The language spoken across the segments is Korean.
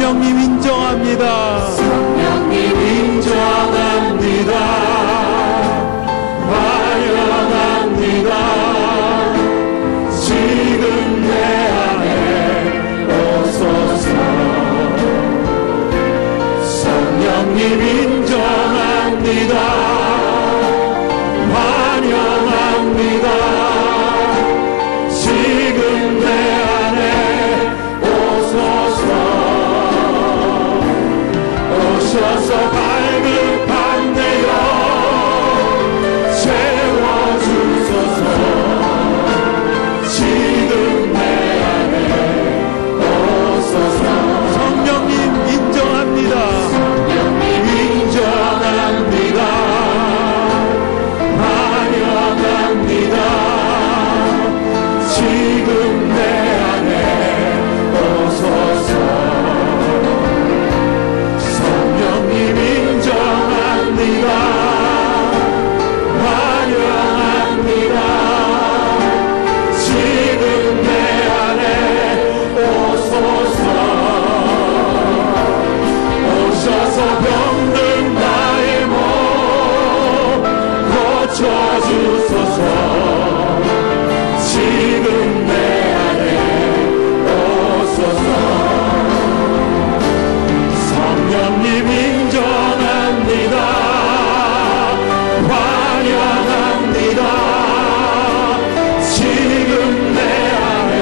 성령님 인정합니다. 성령님 인정합니다. 환영합니다. 지금 내 안에 오소서. 성령님 인정합니다. 환영합니다. 지금 내 안에 오소서. 오셔서 발급한 내 영 채워주소서. 지금 내 안에 오소서. 성령님 인정합니다. 성령님 인정합니다. 환영합니다. 지금 내 안에 오소서. 성령님 인정합니다. 환영합니다. 지금 내 안에 오소서. 오셔서 병든 나의 몸 고쳐주소서. 지금 내 안에 오소서. 성령님 인정합니다. 환영합니다. 지금 내 안에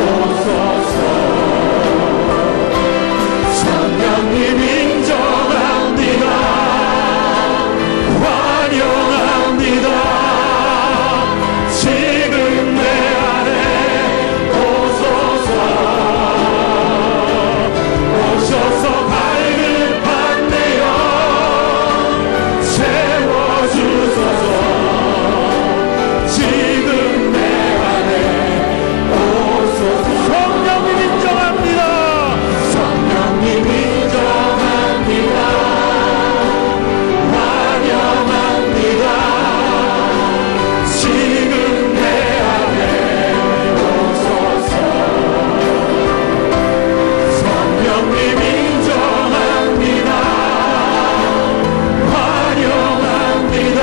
오소서. 성령님 인정합니다. 환영합니다. 지금 내 안에 오소서. 오셔서 발급한 내 영 채워주소서. 지금 내 안에 오소서. 성령님 인정합니다. 성령님 인정합니다. 환영합니다. 지금 내 안에 오소서. 성령님 인정합니다. 환영합니다.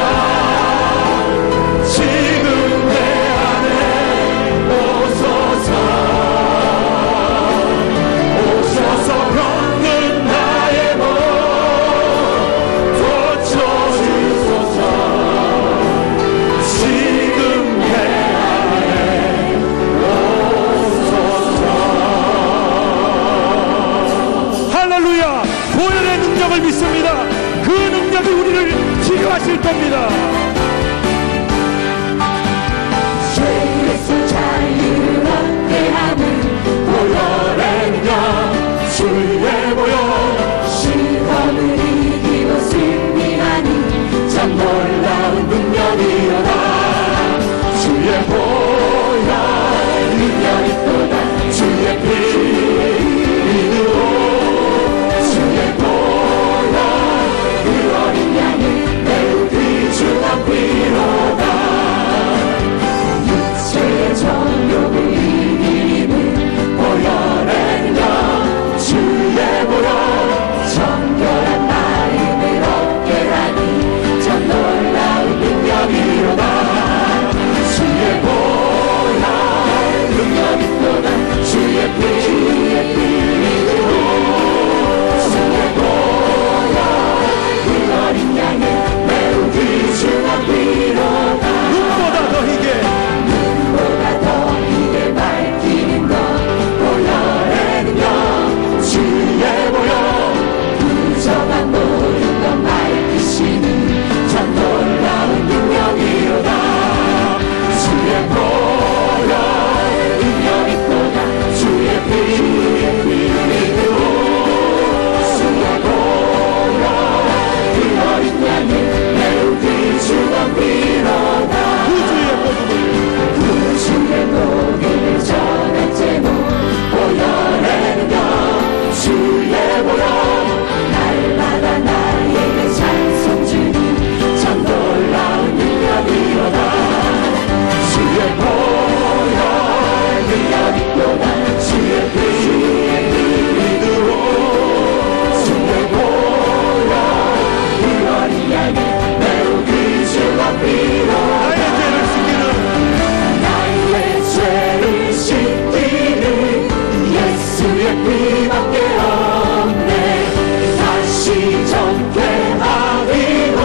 지금 내 안에 오소서. 오셔서 병든 나의 몸 고쳐주소서. 지금 내 안에 오소서. 할렐루야. 보혈의 능력을 믿습니다. 그 능력이 우리를 치유하실 겁니다. 예수 자유를 얻게 하는 보혈의 능력 주의 보혈. 시험을 이기고 승리하는 참 놀라운 능력이로다. 주의 보혈 능력이 또다. 주의 피 믿으오. 주의 보혈 그 어린 양을 매우 귀중한 피로다. 육체의 정욕을 이기는 보혈의 능력 주의 보혈. 정결한 마음을 얻게 하니 참 놀라운 능력이로다. 주의 보혈 능력이 또다. 주의 피 믿으오. 주의 보혈 그 어린 양을 매우 귀중한 피로다. 눈보다 더 희게 보다 더 크게 밝히는 것 보혈의 능력 주의 보혈. 부정한 모든 것 밝히시는 참 놀라운 능력이로다. 주의 보혈 능력이 또다. 주의 피 믿으오. 주의 보혈 그 어린 양을 매우 귀중한 피로다. 구주의 복음을 주의 복음을 전할 제목 보혈의 능력 주의 보혈. 날마다 나에게 찬송 주니 참 놀라운 능력이로다. 주의 보혈 능력이 또다. 주의 피 예수의 피밖에 없네. 다시 정죄하리로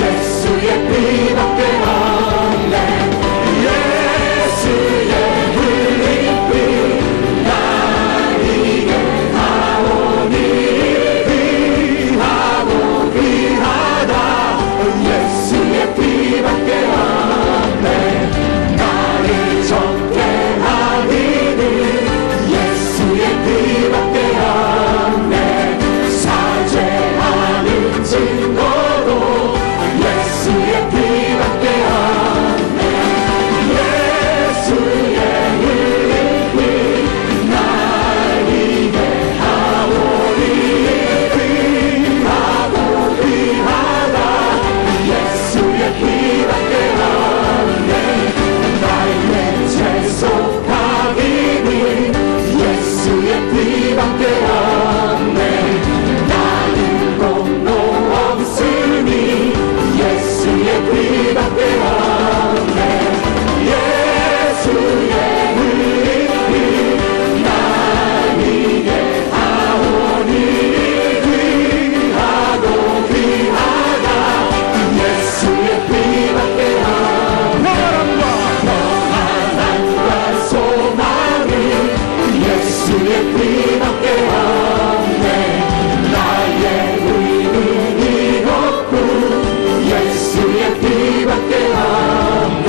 예수의 피밖에 없네. 예수의 흘린 피 나에게 하오니 귀하고 귀하다. 예수의 피밖에 없네. 나를 정죄하리니 예수의 피밖에 없네. 사죄하는 증거도 예수의 피밖에 없네. 예수의 흘린 피 나에게 하오니 귀하고 귀하다. 예수의 피밖에 없네. 나의 죄 속하기니 예수의 피밖에 없네. 나는 공로 없으니 예수의 피밖에 없네. 예수의 흘린 피 나에게 하오니 귀하고 귀하다. 예수의 피밖에 없네. 평안함과 소망이 예수의 피밖에 없네. 나의 의는 이롭고 예수의 피밖에 없네.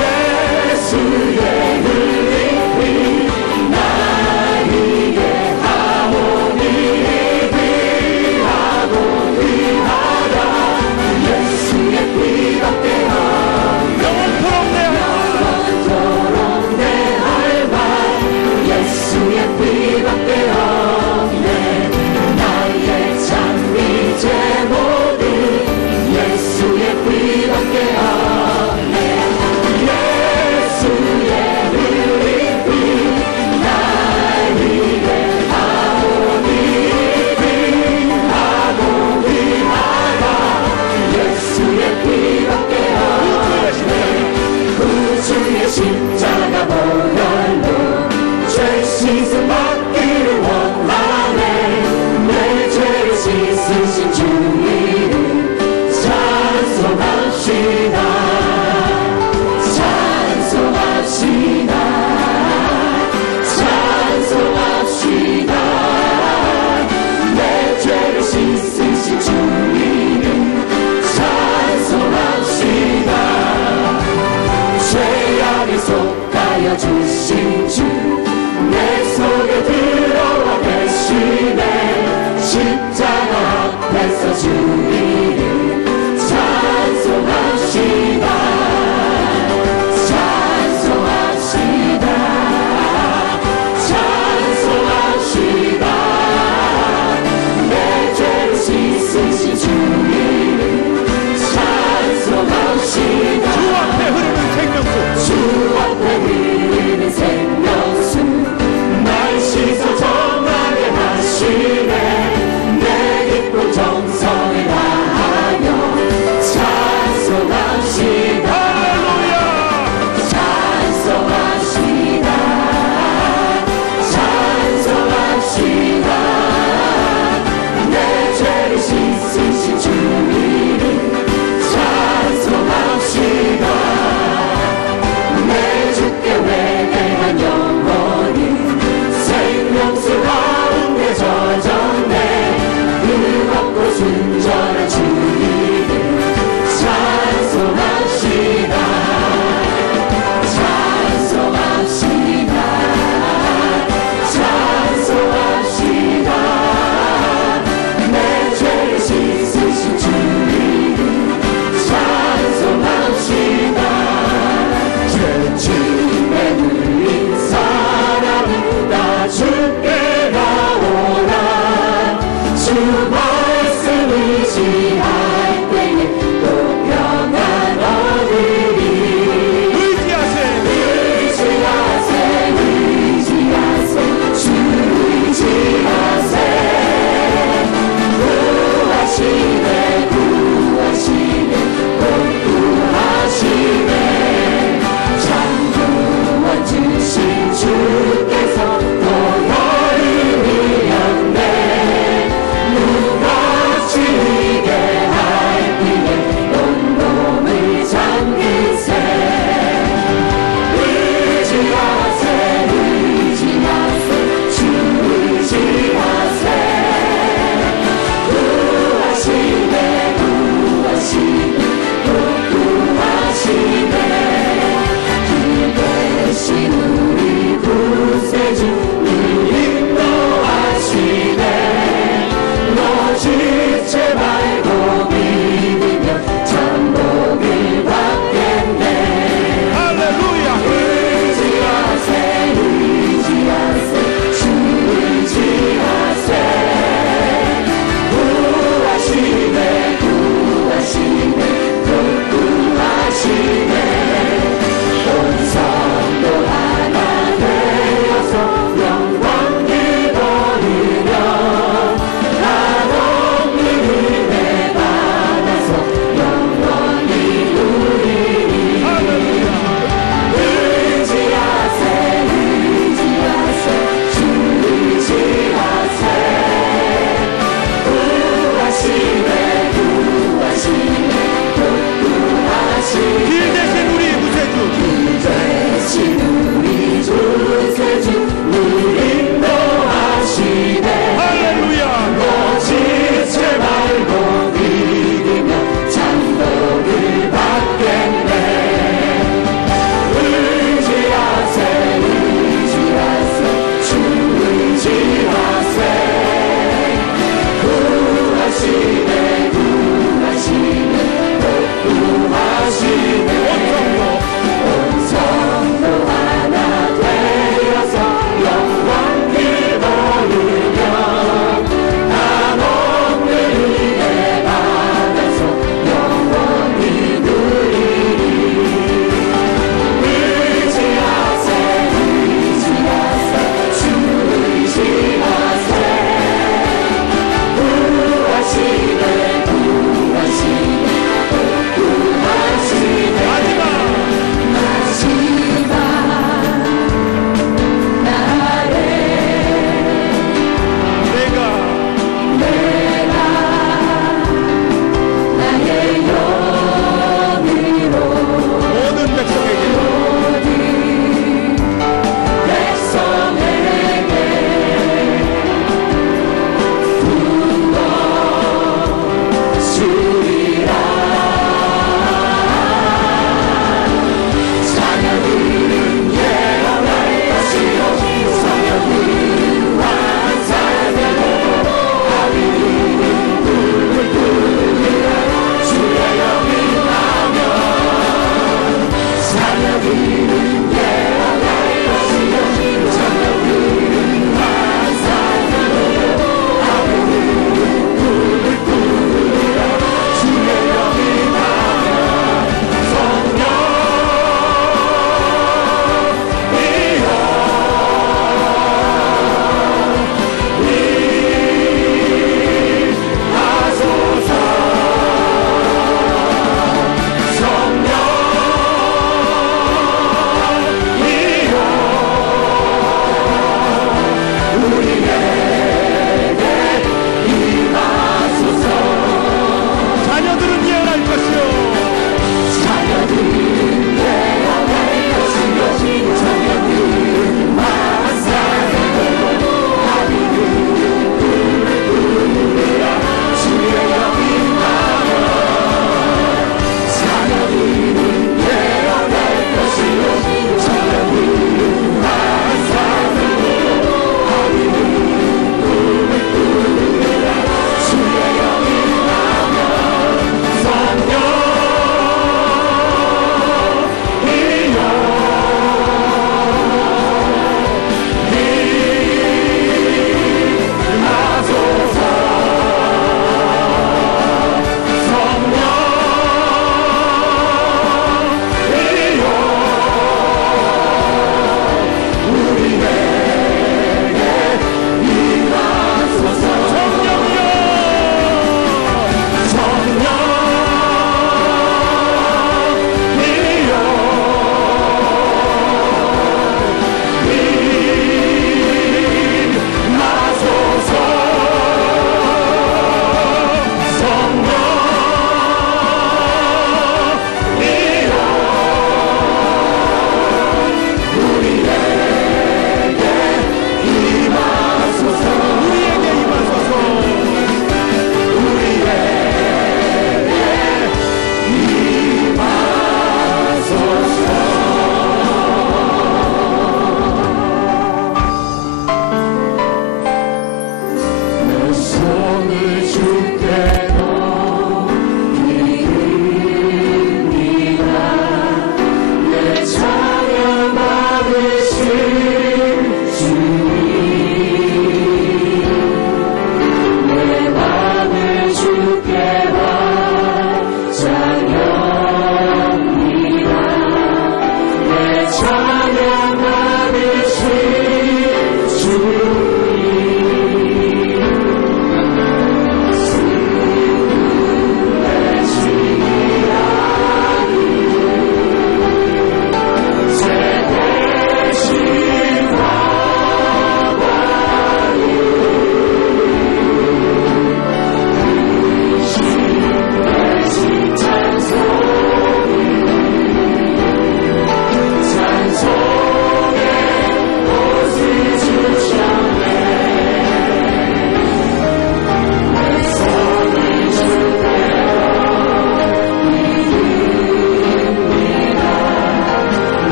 예수의 흘린 피 나에게 하오니 귀하고 귀하다. 예수의 피밖에 없네. 영원토록 내 할 말 예수의 피밖에 없네. 나의 장미 제목은 예수의 피밖에 없네. 예수의 흘린 피 나에게 하오니 귀하고 귀하다. 예수의 피밖에 없네. 구주의 십자가 보혈로 죄 씻음 받기를 원하네. 내 죄를 씻으신 주 이름 찬송합시다. 찬송합시다. 찬송합시다. 내 죄를 씻으신 주 이름 찬송합시다. 죄악에 속하여 주신 주 내 속에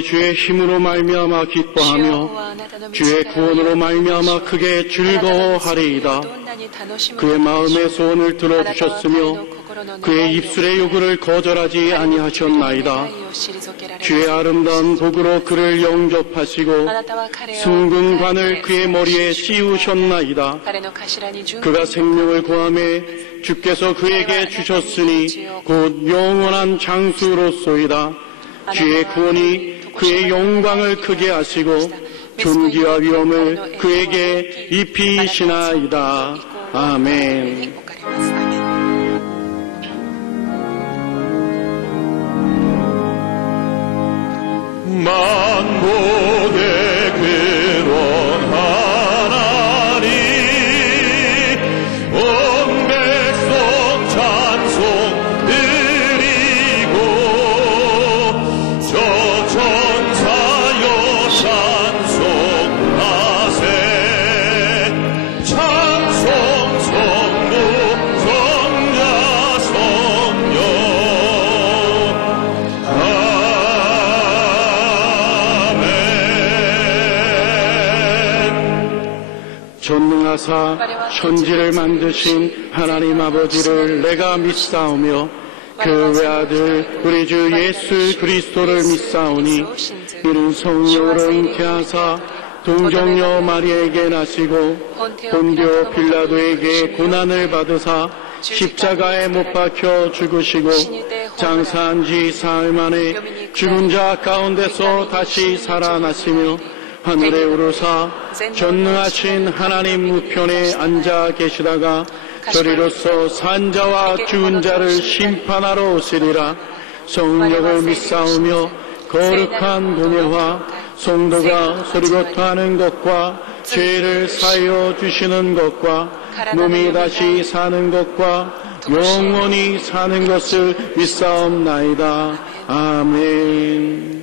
마음에 주의 힘으로 말미암아 기뻐하며 주의 구원으로 말미암아 크게 즐거워하리이다. 그의 마음의 소원을 들어주셨으며 그의 입술의 요구를 거절하지 아니하셨나이다. 주의 아름다운 복으로 그를 영접하시고 승근관을 그의 머리에 씌우셨나이다. 그가 생명을 구하매 주께서 그에게 주셨으니 곧 영원한 장수로소이다. 주의 구원이 그의 영광을 크게 하시고 존귀와 위엄을 그에게 입히시나이다. 아멘. 만국의 근원 하나님, 온 백성 찬송 드리고 저 천사여 찬송하세. 찬송 성부 성자 성령 전능하사 천지를 만드신 하나님 아버지를 내가 믿사오며 그 외아들 우리 주 예수 그리스도를 믿사오니 이는 성령으로 잉태하사 동정녀 마리에게 나시고 본디오 빌라도에게 고난을 받으사 십자가에 못 박혀 죽으시고 장사한 지 사흘 만에 죽은 자 가운데서 다시 살아나시며 하늘에 오르사 전능하신 하나님 우편에 앉아 계시다가 저리로서 산자와 죽은 자를 심판하러 오시리라. 성령을 믿사오며 거룩한 공예와 성도가 소리고토하는 것과 죄를 사하여 주시는 것과 몸이 다시 사는 것과 영원히 사는 것을 믿사옵나이다. 아멘.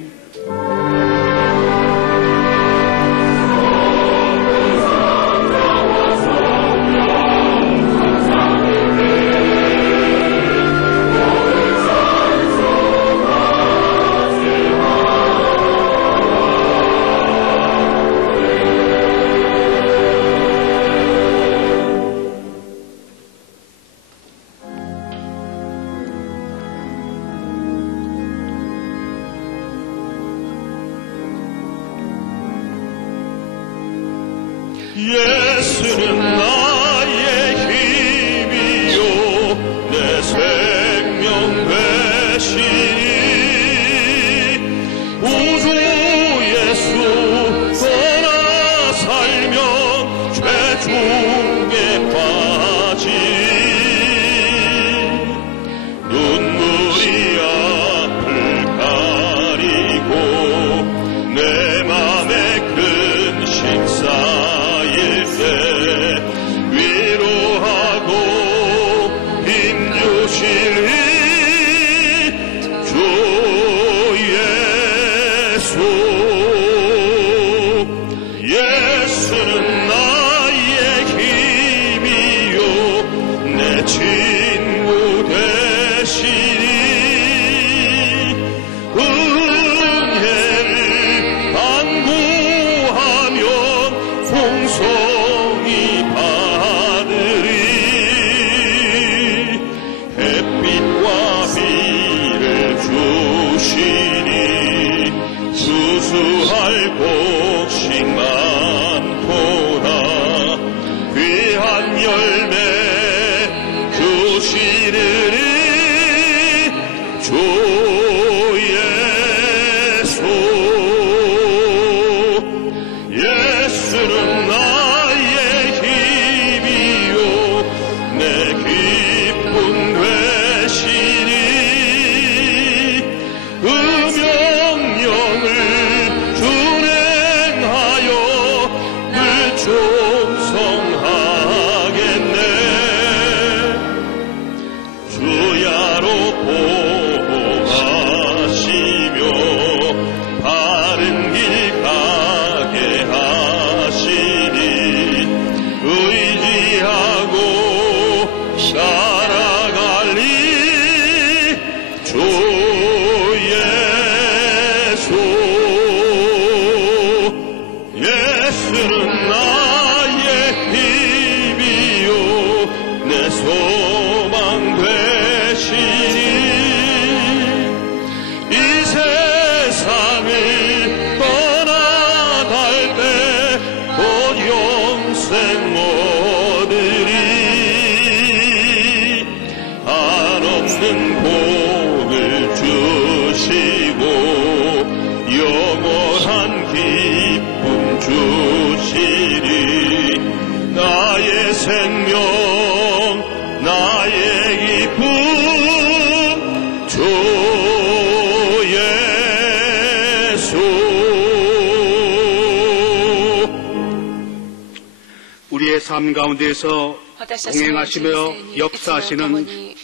삶 가운데서 동행하시며 역사하시는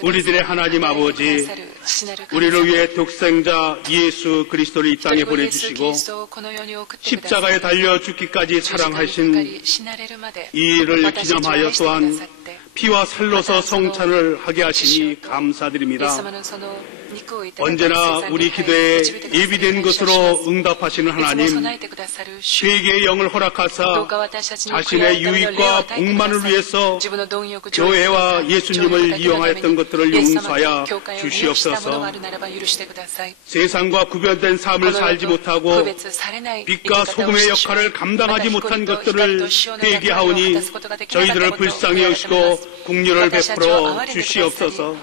우리들의 하나님 아버지, 우리를 위해 독생자 예수 그리스도를 이 땅에 보내주시고 십자가에 달려 죽기까지 사랑하신 이 일을 기념하여 또한 피와 살로서 성찬을 하게 하시니 감사드립니다. 언제나 우리 기도에 예비된 것으로 응답하시는 하나님, 회개의 영을 허락하사 자신의 유익과 복만을 위해서 교회와 예수님을 이용하였던 것들을 용서하여 주시옵소서. 세상과 구별된 삶을 살지 못하고 빛과 소금의 역할을 감당하지 못한 것들을 회개하오니 저희들을 불쌍히 여기시고 긍휼을 베풀어 주시옵소서.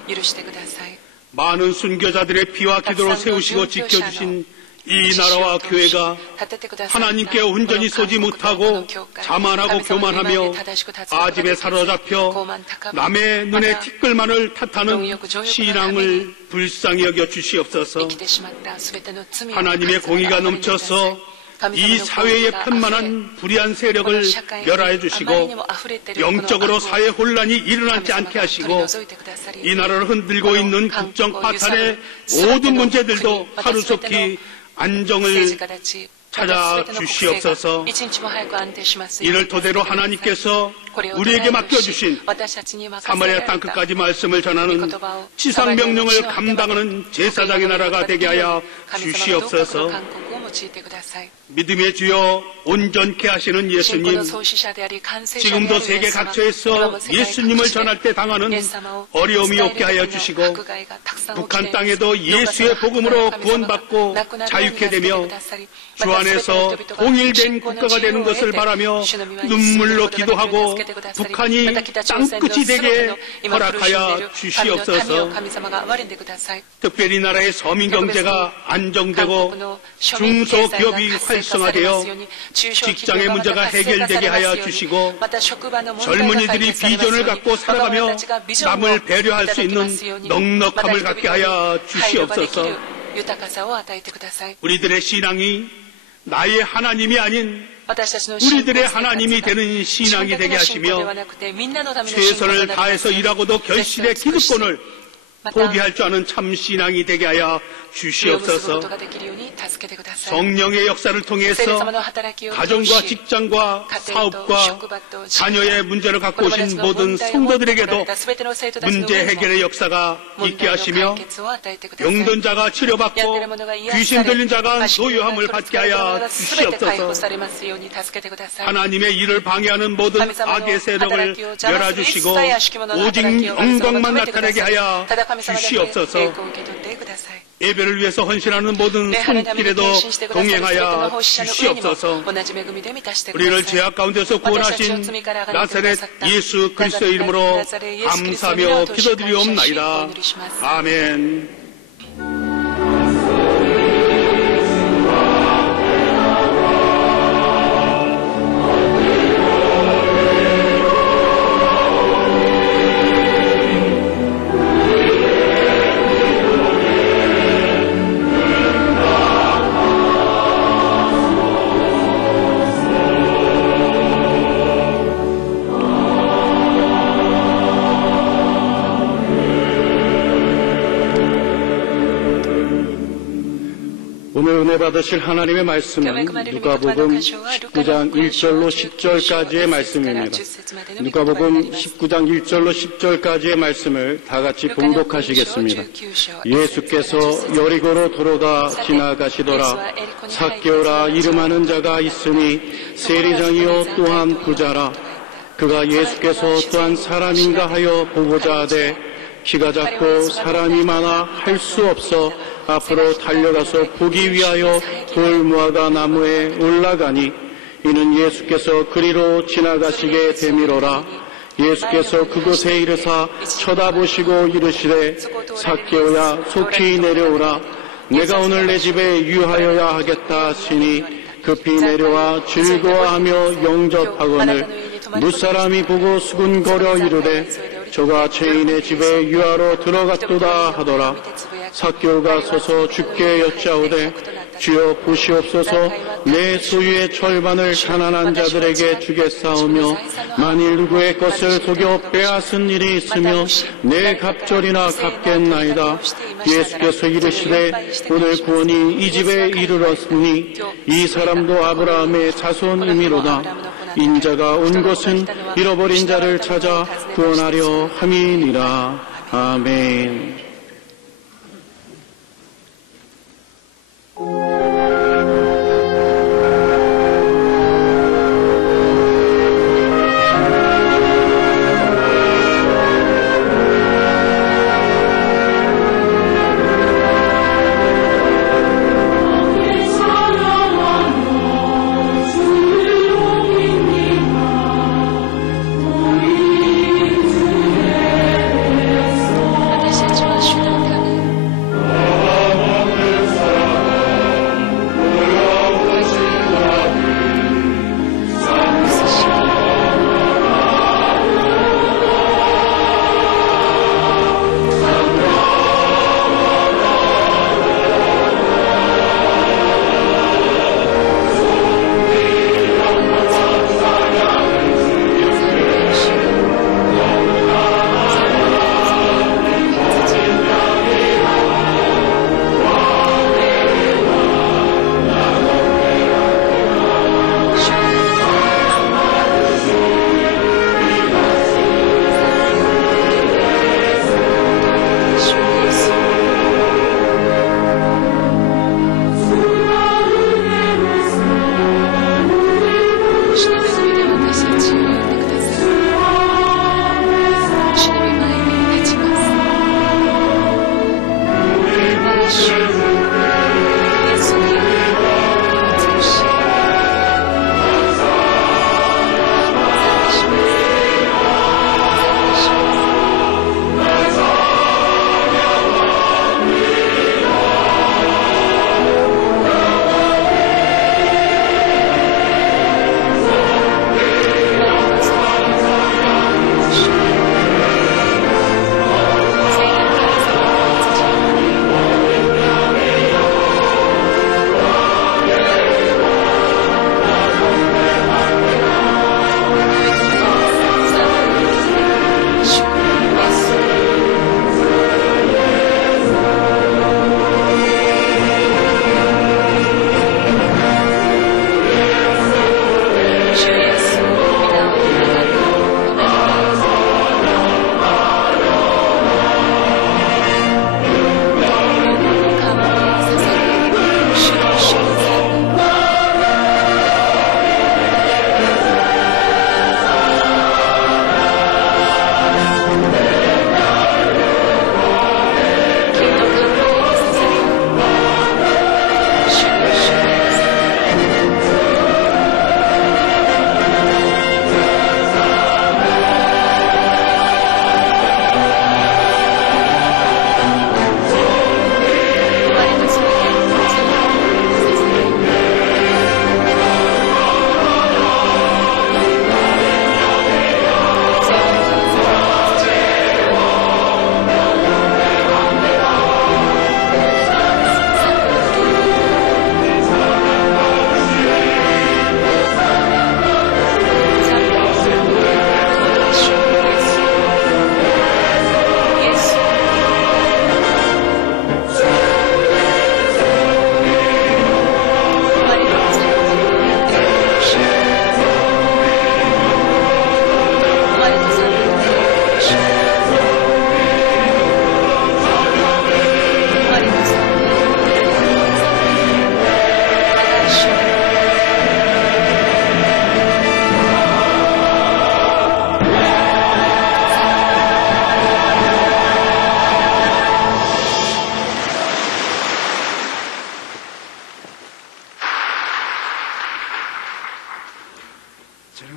많은 순교자들의 피와 기도로 세우시고 지켜주신 이 나라와 교회가 하나님께 온전히 서지 못하고 자만하고 교만하며 아집에 사로잡혀 남의 눈에 티끌만을 탓하는 신앙을 불쌍히 여겨 주시옵소서. 하나님의 공의가 넘쳐서 이 사회에 편만한 불의한 세력을 멸하여 주시고 영적으로 사회 혼란이 일어나지 않게 하시고 이 나라를 흔들고 있는 국정 파탄의 모든 문제들도 하루속히 안정을 찾아 주시옵소서. 이를 토대로 하나님께서 우리에게 맡겨주신 사마리아 땅끝까지 말씀을 전하는 지상명령을 감당하는 제사장의 나라가 되게 하여 주시옵소서. 믿음의 주여 온전케 하시는 예수님, 지금도 세계 각처에서 예수님을 전할 때 당하는 어려움이 없게 하여 주시고 북한 땅에도 예수의 복음으로 구원받고 자유케 되며 주 안에서 통일된 국가가 되는 것을 바라며 눈물로 기도하고 북한이 땅끝이 되게 허락하여 주시옵소서. 특별히 나라의 서민 경제가 안정되고 중소기업이 활성화되어 직장의 문제가 해결되게 하여 주시고 젊은이들이 비전을 갖고 살아가며 남을 배려할 수 있는 넉넉함을 갖게 하여 주시옵소서. 우리들의 신앙이 나의 하나님이 아닌 우리들의 하나님이 되는 신앙이 되게 하시며 최선을 다해서 일하고도 결실의 기득권을 포기할 줄 아는 참 신앙이 되게 하여 주시옵소서. 성령의 역사를 통해서 가정과 직장과 사업과 자녀의 문제를 갖고 오신 모든 성도들에게도 문제 해결의 역사가 있게 하시며 병든 자가 치료받고 귀신 들린 자가 노유함을 받게 하여 주시옵소서. 하나님의 일을 방해하는 모든 악의 세력을 멸하주시고 오직 영광만 나타내게 하여 주시옵소서. 예배를 위해서 헌신하는 모든 손길에도 동행하여 주시옵소서. 우리를 죄악 가운데서 구원하신 나사렛 예수 그리스도의 이름으로 감사하며 기도드리옵나이다. 아멘. 오늘 은혜 받으실 하나님의 말씀은 누가복음 19장 1절로 10절까지의 말씀입니다. 누가복음 19장 1절로 10절까지의 말씀을 다 같이 봉독하시겠습니다. 예수께서 여리고로 도로가 지나가시더라. 삭개오라 이름하는 자가 있으니 세리장이요 또한 부자라. 그가 예수께서 또한 사람인가 하여 보고자 하되 키가 작고 사람이 많아 할 수 없어 앞으로 달려가서 보기 위하여 돌무화과 나무에 올라가니 이는 예수께서 그리로 지나가시게 되미로라. 예수께서 그곳에 이르사 쳐다보시고 이르시되 삭개오야 속히 내려오라. 내가 오늘 내 집에 유하여야 하겠다 하시니 급히 내려와 즐거워하며 영접하거늘 무사람이 보고 수군거려 이르되 저가 죄인의 집에 유하러 들어갔도다 하더라. 삭개오가 서서 주께 여짜오되 주여 보시옵소서. 내 소유의 절반을 가난한 자들에게 주겠사오며 만일 누구의 것을 속여 빼앗은 일이 있으며 내 갑절이나 갚겠나이다. 예수께서 이르시되 오늘 구원이 이 집에 이르렀으니 이 사람도 아브라함의 자손이미로다. 인자가 온 것은 잃어버린 자를 찾아 구원하려 함이니라. 아멘.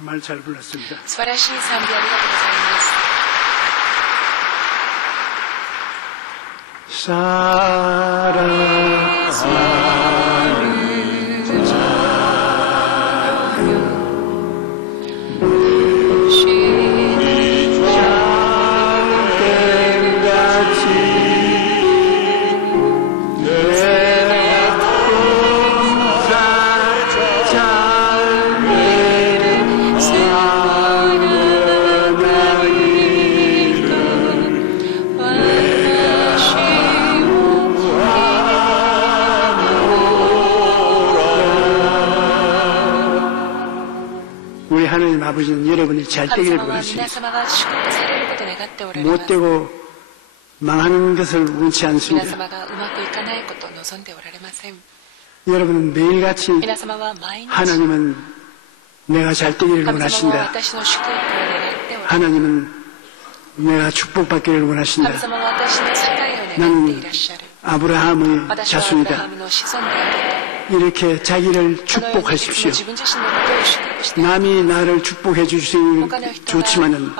정말 잘 불렀습니다. 素晴らしい賛美ありがとうございます。 사랑하는 아버지는 여러분이 잘 되기를 원하십니다. 못되고 망하는 것을 원치 않습니다. 여러분은 매일같이 하나님은 내가 잘 되기를 원하신다. 하나님은 내가 축복받기를 원하신다. 나는 아브라함의 자손이다. 이렇게 자기를 축복하십시오. 남이 나를 축복해 주시는 좋지만은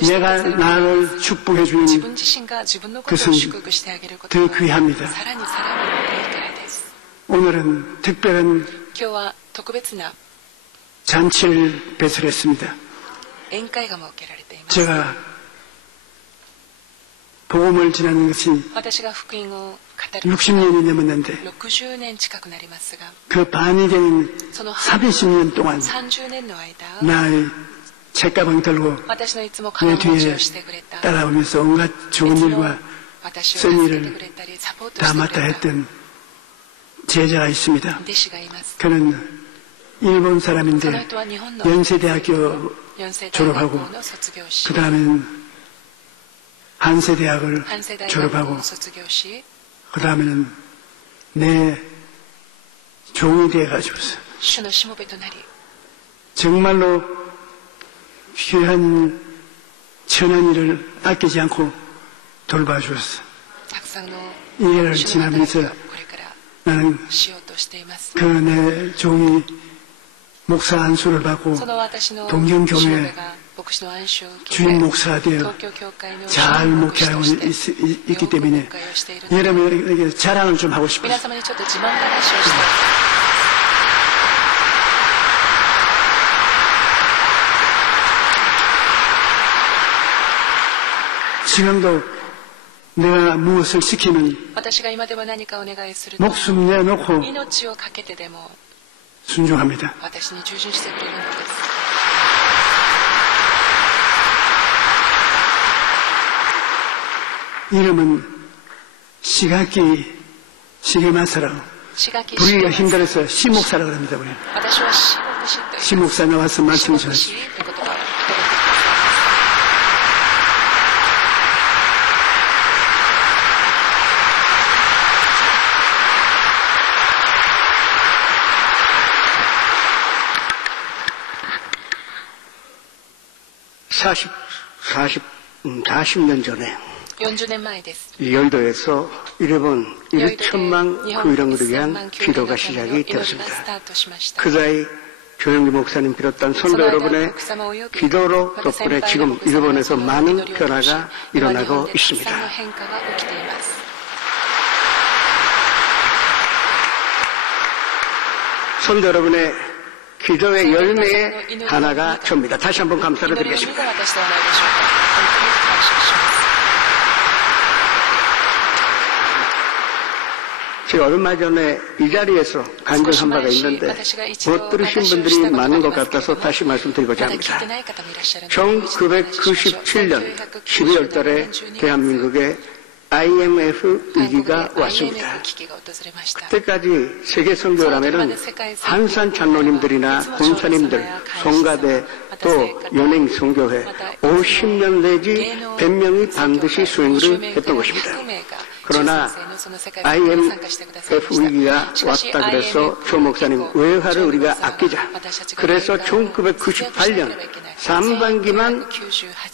내가 나를 축복해 주는 것은 더 귀합니다. 오늘은 특별한 잔치를 배설했습니다. 제가 복음을 전하는 것이 60년이 넘었는데 그 반이 되는 30년 동안 나의 책가방 들고 내 뒤에 따라오면서 온갖 좋은 일과 쓴 일을 다 맡아 했던 제자가 있습니다. 그는 일본 사람인데 연세대학교 졸업하고 그 다음에는 한세대학을 졸업하고 그 다음에는 내 종이 되어가지고서 정말로 귀한 천한 일을 아끼지 않고 돌봐주었어. 이 일을 지나면서 나는 그 내 종이 목사 안수를 받고 동경교회 주임 목사가 되어 잘 목회하고 있기 때문에 여러분에게 자랑을 좀 하고 싶어요. 지금도 내가 무엇을 시키면 목숨 내놓고 순종합니다. 이름은 시가키 시게마사라고 부르기가 힘들어서 시목사라고 합니다. 우리는. 시목사 나와서 말씀 전하십시오. (40년) 전에 열도에서 일본 1천만 구일원을 위한 기도가 시작이 되었습니다. 그 사이 조영기 목사님 비롯한 선교 여러분의 기도로 덕분에 지금 일본에서 많은 변화가 일어나고 있습니다. 선교 여러분의 기도의 열매의 하나가 접니다. 다시 한번 감사를 드리겠습니다. 제가 얼마 전에 이 자리에서 간증한 바가 있는데 못 들으신 분들이 많은 것 같아서 다시 말씀드리고자 합니다. 1997년 12월 달에 대한민국에 IMF 위기가 왔습니다. 그때까지 세계 선교라면은 한산 장로님들이나 권사님들, 송가대 또 연행 선교회 50명 내지 100명이 반드시 수행을 했던 것입니다. 그러나 IMF 위기가 왔다 그래서 조 목사님 외화를 우리가 아끼자. 그래서 1998년 상반기만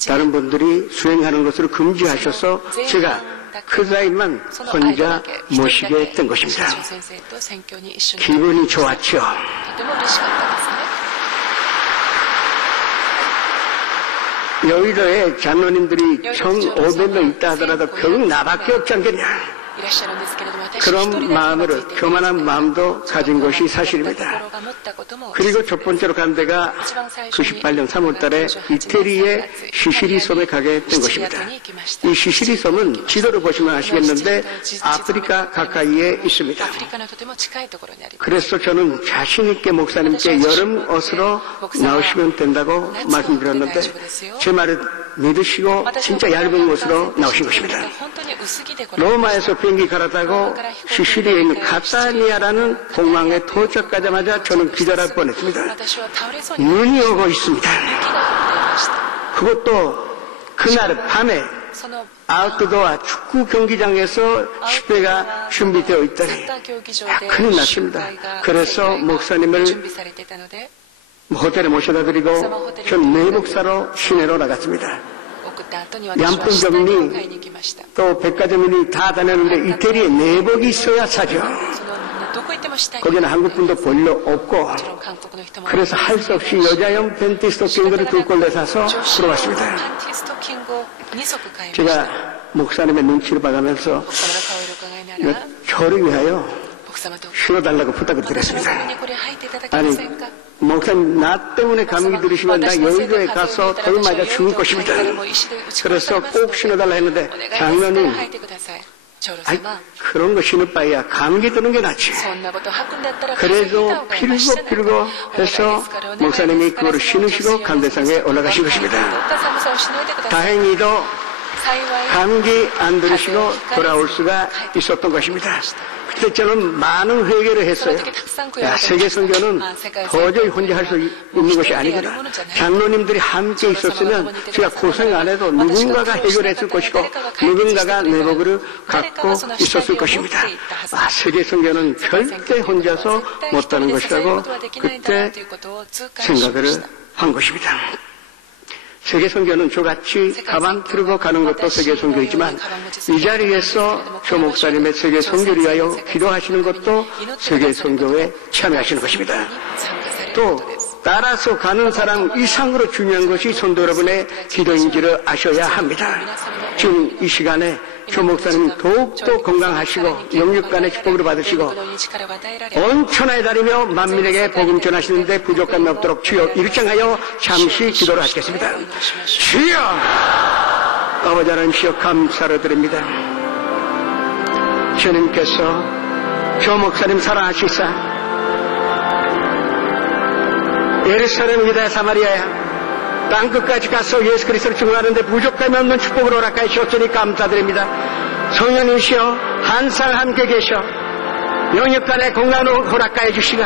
다른 분들이 수행하는 것을 금지하셔서 제가 그 사이만 혼자 모시게 된 것입니다. 기분이 좋았죠. 여의도에 장로님들이 1,500명 있다 하더라도 결국 나밖에 없지 않겠냐. 그런 마음으로 교만한 마음도 가진 것이 사실입니다. 그리고 첫 번째로 간 데가 98년 3월 달에 이태리의 시시리 섬에 가게 된 것입니다. 이 시시리 섬은 지도를 보시면 아시겠는데 아프리카 가까이에 있습니다. 그래서 저는 자신 있게 목사님께 여름 옷으로 나오시면 된다고 말씀드렸는데 제 말을 믿으시고 진짜 얇은 곳으로 나오신 것입니다. 로마에서 비행기 갈아타고 시시리에 있는 카타니아라는 공항에 도착하자마자 저는 기절할 뻔했습니다. 눈이 오고 있습니다. 그것도 그날 밤에 아웃도어 축구 경기장에서 집회가 준비되어 있다니 큰일 났습니다. 그래서 목사님을 호텔에 모셔다 드리고 전 내복사로 시내로 나갔습니다. 양품점이니 또 백화점이니 다 다녔는데 이태리에 내복이 있어야 사죠. 거기는 한국분도 별로 없고 그래서 할 수 없이 여자용 팬티 스토킹을 2꼴 사서 들어왔습니다. 제가 목사님의 눈치를 봐가면서 저를 위하여 신어달라고 부탁을 드렸습니다. 아니 목사님 나 때문에 감기 들으시면 나 여의도에 가서 덜 맞아 죽을 것입니다. 그래서 꼭 신어달라 했는데 장로님 아이, 그런 거 신을 바에야 감기 드는 게 낫지. 그래도 필고 해서 목사님이 그거를 신으시고 감대상에 올라가신 것입니다. 다행히도 감기 안 들으시고 돌아올 수가 있었던 것입니다. 그때 저는 많은 회개를 했어요. 야, 세계선교는 도저히 혼자 할 수 있는 것이 아니구나. 장로님들이 함께 있었으면 제가 고생 안 해도 누군가가 해결했을 것이고 누군가가 내복을 갖고 있었을 것입니다. 아, 세계선교는 절대 혼자서 못하는 것이라고 그때 생각을 한 것입니다. 세계선교는 저같이 가방 들고 가는 것도 세계선교이지만 이 자리에서 조 목사님의 세계선교를 위하여 기도하시는 것도 세계선교에 참여하시는 것입니다. 또 따라서 가는 사람 이상으로 중요한 것이 성도 여러분의 기도인지를 아셔야 합니다. 지금 이 시간에 조 목사님 더욱더 건강하시고 영육간의 축복을 받으시고 온 천하에 다니며 만민에게 복음 전하시는데 부족함이 없도록 주여 일정하여 잠시 기도를 하시겠습니다. 주여 아버지 하나님 주여 감사를 드립니다. 주님께서 조 목사님 사랑하시사 예루살렘 유다 사마리아야 땅끝까지 가서 예수 그리스도를 증거하는데 부족함이 없는 축복을 허락하여 주셨으니 감사드립니다. 성령님이시여 항상 함께 계셔 영육간의 건강을 허락하여 주시고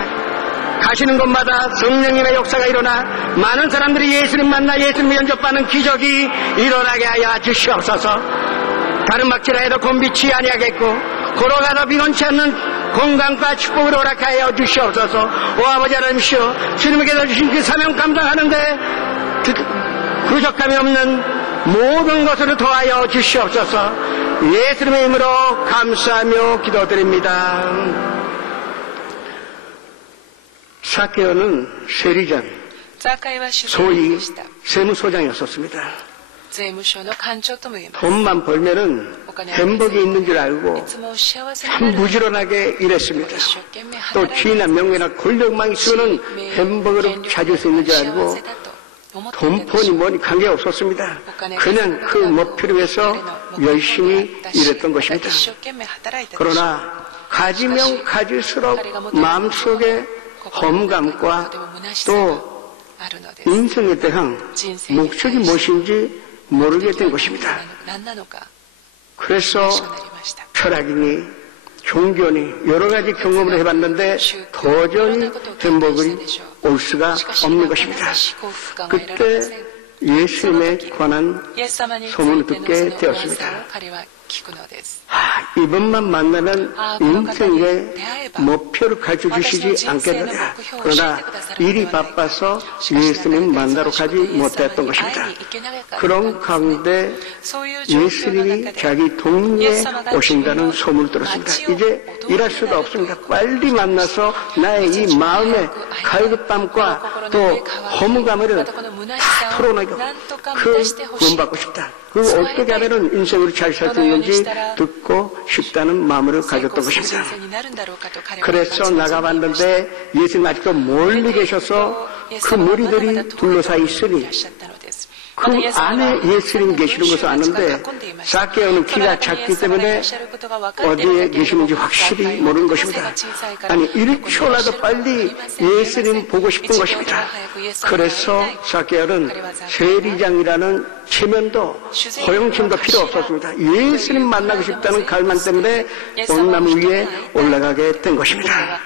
가시는 곳마다 성령님의 역사가 일어나 많은 사람들이 예수님 만나 예수님 영접받는 기적이 일어나게 하여 주시옵소서. 다른 막지라에도 곤비치 아니하겠고 걸어가다 비건치 않는 건강과 축복을 허락하여 주시옵소서. 오 아버지 하나님이시여 주님께서 주신 그 사명 감당하는데 부족함이 없는 모든 것을 더하여 주시옵소서. 예수님의 이름으로 감사하며 기도드립니다. 사케오는 세리장, 소위 세무소장이었습니다. 돈만 벌면은 행복이 있는 줄 알고 참 부지런하게 일했습니다. 또 지위나 명예나 권력만 있으면 행복을 찾을 수 있는 줄 알고 돈폰이 뭐니 관계없었습니다. 그냥 그 목표를 위해서 열심히 일했던 것입니다. 그러나 가지면 가질수록 마음속에 험감과 또 인생에 대한 목적이 무엇인지 모르게 된 것입니다. 그래서 철학이니 종교니 여러 가지 경험을 해봤는데 도저히 행복이 올 수가 없는 것입니다. 그때 예수님에 관한 소문을 듣게 되었습니다. 이번만 만나면 인생의 목표를 가르쳐주시지 않겠느냐. 그러나 일이 바빠서 예수님 만나러 가지 못했던 것입니다. 그런 가운데 예수님이 자기 동네에 오신다는 소문을 들었습니다. 이제 일할 수가 없습니다. 빨리 만나서 나의 이 마음의 갈급함과 또 허무감을 다 털어내고 그 구원받고 싶다. 그 어떻게 하면 인생으로 잘 살 수 있는지 듣고 싶다는 마음을 가졌던 것입니다. 그래서 나가봤는데 예수님 아직도 멀리 계셔서 그 무리들이 둘러싸여 있으니 그 안에 예수님 계시는 것을 아는데 삭개오는 키가 작기 때문에 어디에 계시는지 확실히 모르는 것입니다. 아니 1초라도 빨리 예수님 보고 싶은 것입니다. 그래서 삭개오는 세리장이라는 체면도 허영심도 필요 없었습니다. 예수님 만나고 싶다는 갈망 때문에 온나무 위에 올라가게 된 것입니다.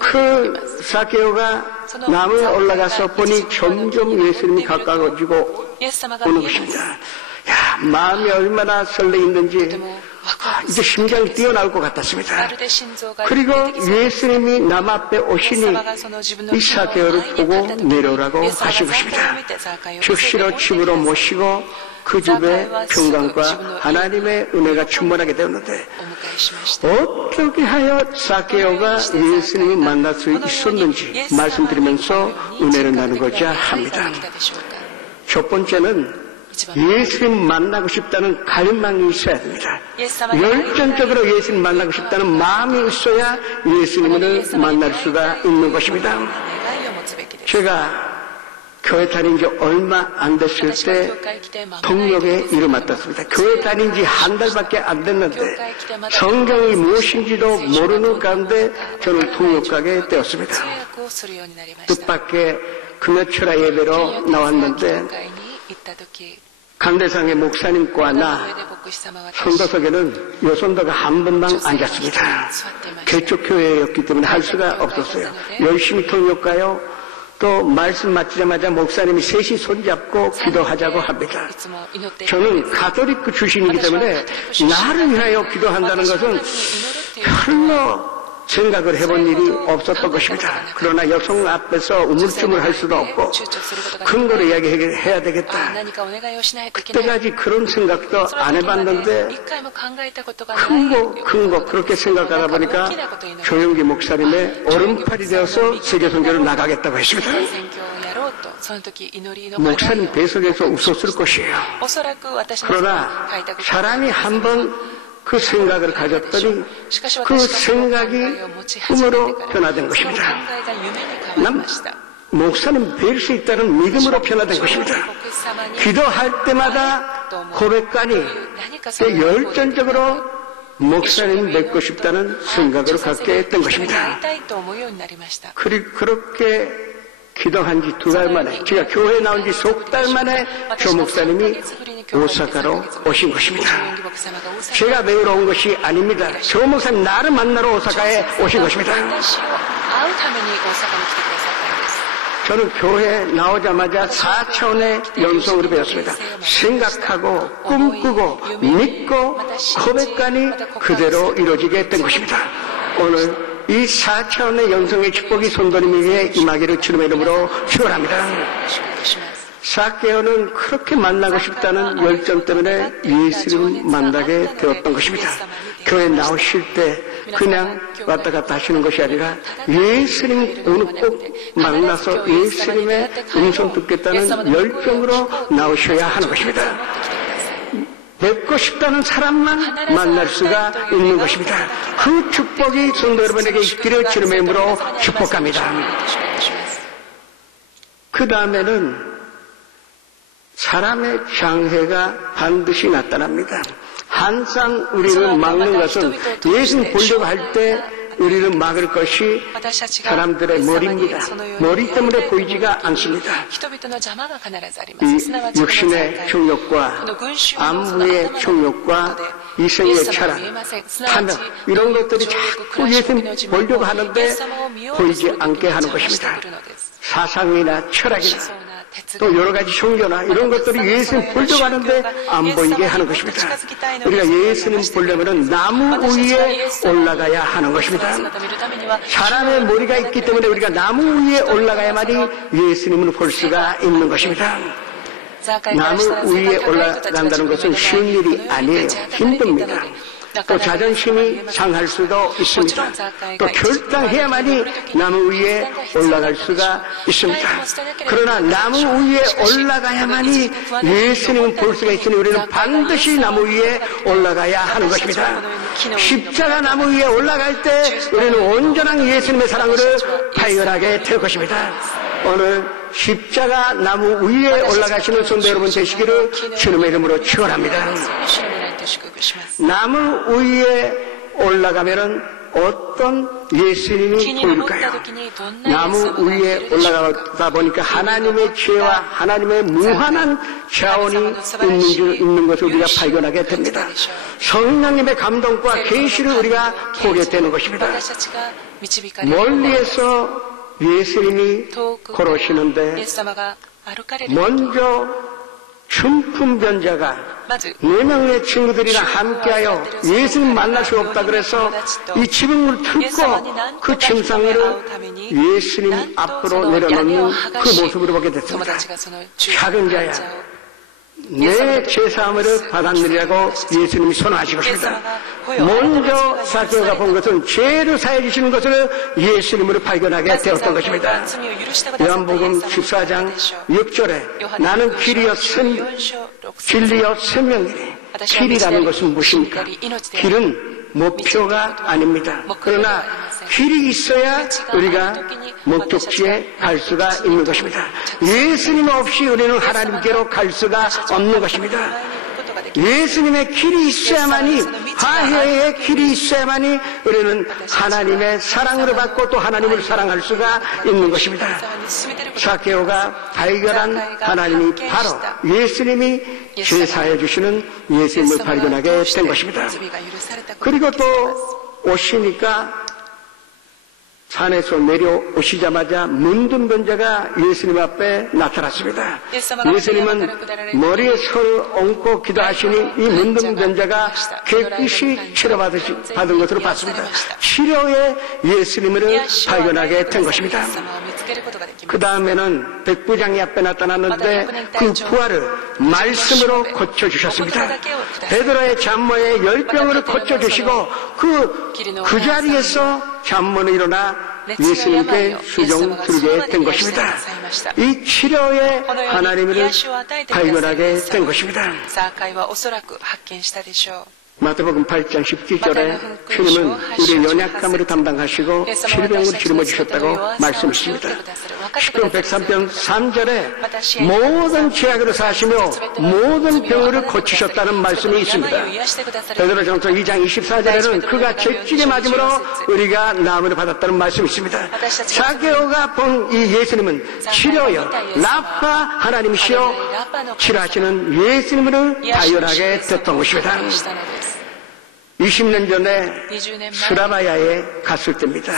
그 삭개오가 나무에 올라가서 보니 점점 예수님이 가까워지고 오는 것입니다. 야, 마음이 얼마나 설레있는지 이제 심장이 뛰어나올 것 같았습니다. 그리고 예수님이 남 앞에 오시니 이 삭개오를 보고 내려오라고 하신 것입니다. 즉시로 집으로 모시고 그 집에 평강과 하나님의 은혜가 충만하게 되었는데 어떻게 하여 삭개오가 예수님을 만날 수 있었는지 말씀드리면서 은혜를 나누고자 합니다. 첫 번째는 예수님 만나고 싶다는 갈망이 있어야 됩니다. 열정적으로 예수님 만나고 싶다는 마음이 있어야 예수님을 만날 수가 있는 것입니다. 제가 교회 다닌 지 얼마 안 됐을 때 동역에 이름 맡았습니다. 교회 다닌 지 한 달밖에 안 됐는데 성경이 무엇인지도 모르는 가운데 저는 통역 가게 되었습니다. 뜻밖의 금요철야 예배로 나왔는데 강대상의 목사님과 나 선도석에는 여선도가 한 분만 앉았습니다. 개척교회였기 때문에 할 수가 없었어요. 열심히 통역가요. 또 말씀 마치자마자 목사님이 셋이 손잡고 기도하자고 합니다. 저는 가톨릭 출신이기 때문에 나를 위하여 기도한다는 것은 별로 생각을 해본 일이 없었던 것입니다. 그러나 여성 앞에서 우물쭈물 할 수도 없고 근거로 이야기해야 되겠다. 그때까지 그런 생각도 안 해봤는데 큰 거 그렇게 생각하다 보니까 조영기 목사님의 오른팔이 되어서 세계선교를 나가겠다고 했습니다. 목사님 배석에서 웃었을 것이에요. 그러나 사람이 한번 그 생각을 가졌더니 그 생각이 꿈으로 변화된 것입니다. 난 목사님 뵐 수 있다는 믿음으로 변화된 것입니다. 기도할 때마다 고백관이 열정적으로 목사님 뵙고 싶다는 생각을 갖게 했던 것입니다. 그렇게 기도한 지 2달 만에, 제가 교회에 나온 지 석 달 만에 조 목사님이 오사카로 오신 것입니다. 제가 배우러 온 것이 아닙니다. 조 목사님 나를 만나러 오사카에 오신 것입니다. 저는 교회에 나오자마자 4차원의 영성으로 배웠습니다. 생각하고 꿈꾸고 믿고 고백관이 그대로 이루어지게 했던 것입니다. 오늘 이 4차원의 영성의 축복이 손도님에게 임하기를 주님의 이름으로 축원합니다. 삭개오는 그렇게 만나고 싶다는 열정 때문에 예수님을 만나게 되었던 것입니다. 교회 나오실 때 그냥 왔다 갔다 하시는 것이 아니라 예수님 오늘 꼭 만나서 예수님의 음성 듣겠다는 열정으로 나오셔야 하는 것입니다. 뵙고 싶다는 사람만 만날 수가 있는 것입니다. 그 축복이 성도 여러분에게 있기를 주님의 이름으로 축복합니다. 그 다음에는 사람의 장애가 반드시 나타납니다. 항상 우리를 막는 것은 예수님 보려고 할 때 우리를 막을 것이 사람들의 머리입니다. 머리 때문에 보이지가 않습니다. 이 육신의 정욕과 안무의 정욕과 이성의 철학, 탐욕 이런 것들이 자꾸 예수님 보려고 하는데 보이지 않게 하는 것입니다. 사상이나 철학이나 또 여러 가지 종교나 이런 것들이 예수님 보려고 하는데 안 보이게 하는 것입니다. 우리가 예수님 보려면 나무 위에 올라가야 하는 것입니다. 사람의 머리가 있기 때문에 우리가 나무 위에 올라가야만이 예수님을 볼 수가 있는 것입니다. 나무 위에 올라간다는 것은 쉬운 일이 아니에요. 힘듭니다. 또 자존심이 상할 수도 있습니다. 또 결단해야만이 나무 위에 올라갈 수가 있습니다. 그러나 나무 위에 올라가야만이 예수님을 볼 수가 있으니 우리는 반드시 나무 위에 올라가야 하는 것입니다. 십자가 나무 위에 올라갈 때 우리는 온전한 예수님의 사랑을 발견하게 될 것입니다. 오늘 십자가 나무 위에 올라가시는 성도 여러분 되시기를 주님의 이름으로 축원합니다. 나무 위에 올라가면은 어떤 예수님이 보일까요? 나무 위에 올라가다 보니까 하나님의 죄와 하나님의 무한한 자원이 있는 것을 우리가 발견하게 됩니다. 성령님의 감동과 계시를 우리가 보게 되는 것입니다. 멀리에서 예수님이 걸어오시는데 먼저 중풍변자가 4명의 친구들이랑 함께하여 예수님 만날 수 없다 그래서 이 지붕을 뚫고 그 침상으로 예수님 앞으로 내려놓는 그 모습을 보게 됐습니다. 작은 자야, 내 죄사함을 받았느리라고 예수님이 선언하신 것입니다. 먼저 사개오가 본 것은 죄를 사해 주시는 것을 예수님으로 발견하게 되었던 것입니다. 요한복음 14장 6절에 나는 길이요 진리요 생명이니 길이라는 것은 무엇입니까? 길은 목표가 아닙니다. 그러나 길이 있어야 우리가 목적지에 갈 수가 있는 것입니다. 예수님 없이 우리는 하나님께로 갈 수가 없는 것입니다. 예수님의 길이 있어야만이, 화해의 길이 있어야만이 우리는 하나님의 사랑을 받고 또 하나님을 사랑할 수가 있는 것입니다. 사개오가 발견한 하나님이 바로 예수님이 죄 사해 주시는 예수님을 발견하게 된 것입니다. 그리고 또 오시니까 산에서 내려오시자마자 문둥 변자가 예수님 앞에 나타났습니다. 예수님은 머리에 손을 얹고 기도하시니 이 문둥 변자가 깨끗이 치료받은 것으로 봤습니다. 치료에 예수님을 발견하게 된 것입니다. 그 다음에는 백부장이 앞에 나타났는데 그 부활을 말씀으로 고쳐주셨습니다. 베드로의 잠모에 열병을 고쳐주시고 그 자리에서 잠모는 일어나 예수님께 수종 들게 된 것입니다. 이 치료에 하나님을 발견하게 된 것입니다. 마태복음 8장 17절에 주님은 우리의 연약함을 담당하시고 질병을 짊어 주셨다고 말씀하십니다. 시편 103편 3절에 모든 죄악으로 사시며 모든 병을 고치셨다는 말씀이 있습니다. 베드로전서 2장 24절에는 그가 채찍에 맞음으로 우리가 나음을 받았다는 말씀이 있습니다. 사개오가 본 이 예수님은 치료여 라파 하나님이시여 치료하시는 예수님을 발견하게 됐던 것입니다. 20년 전에 스라바야에 갔을 때입니다.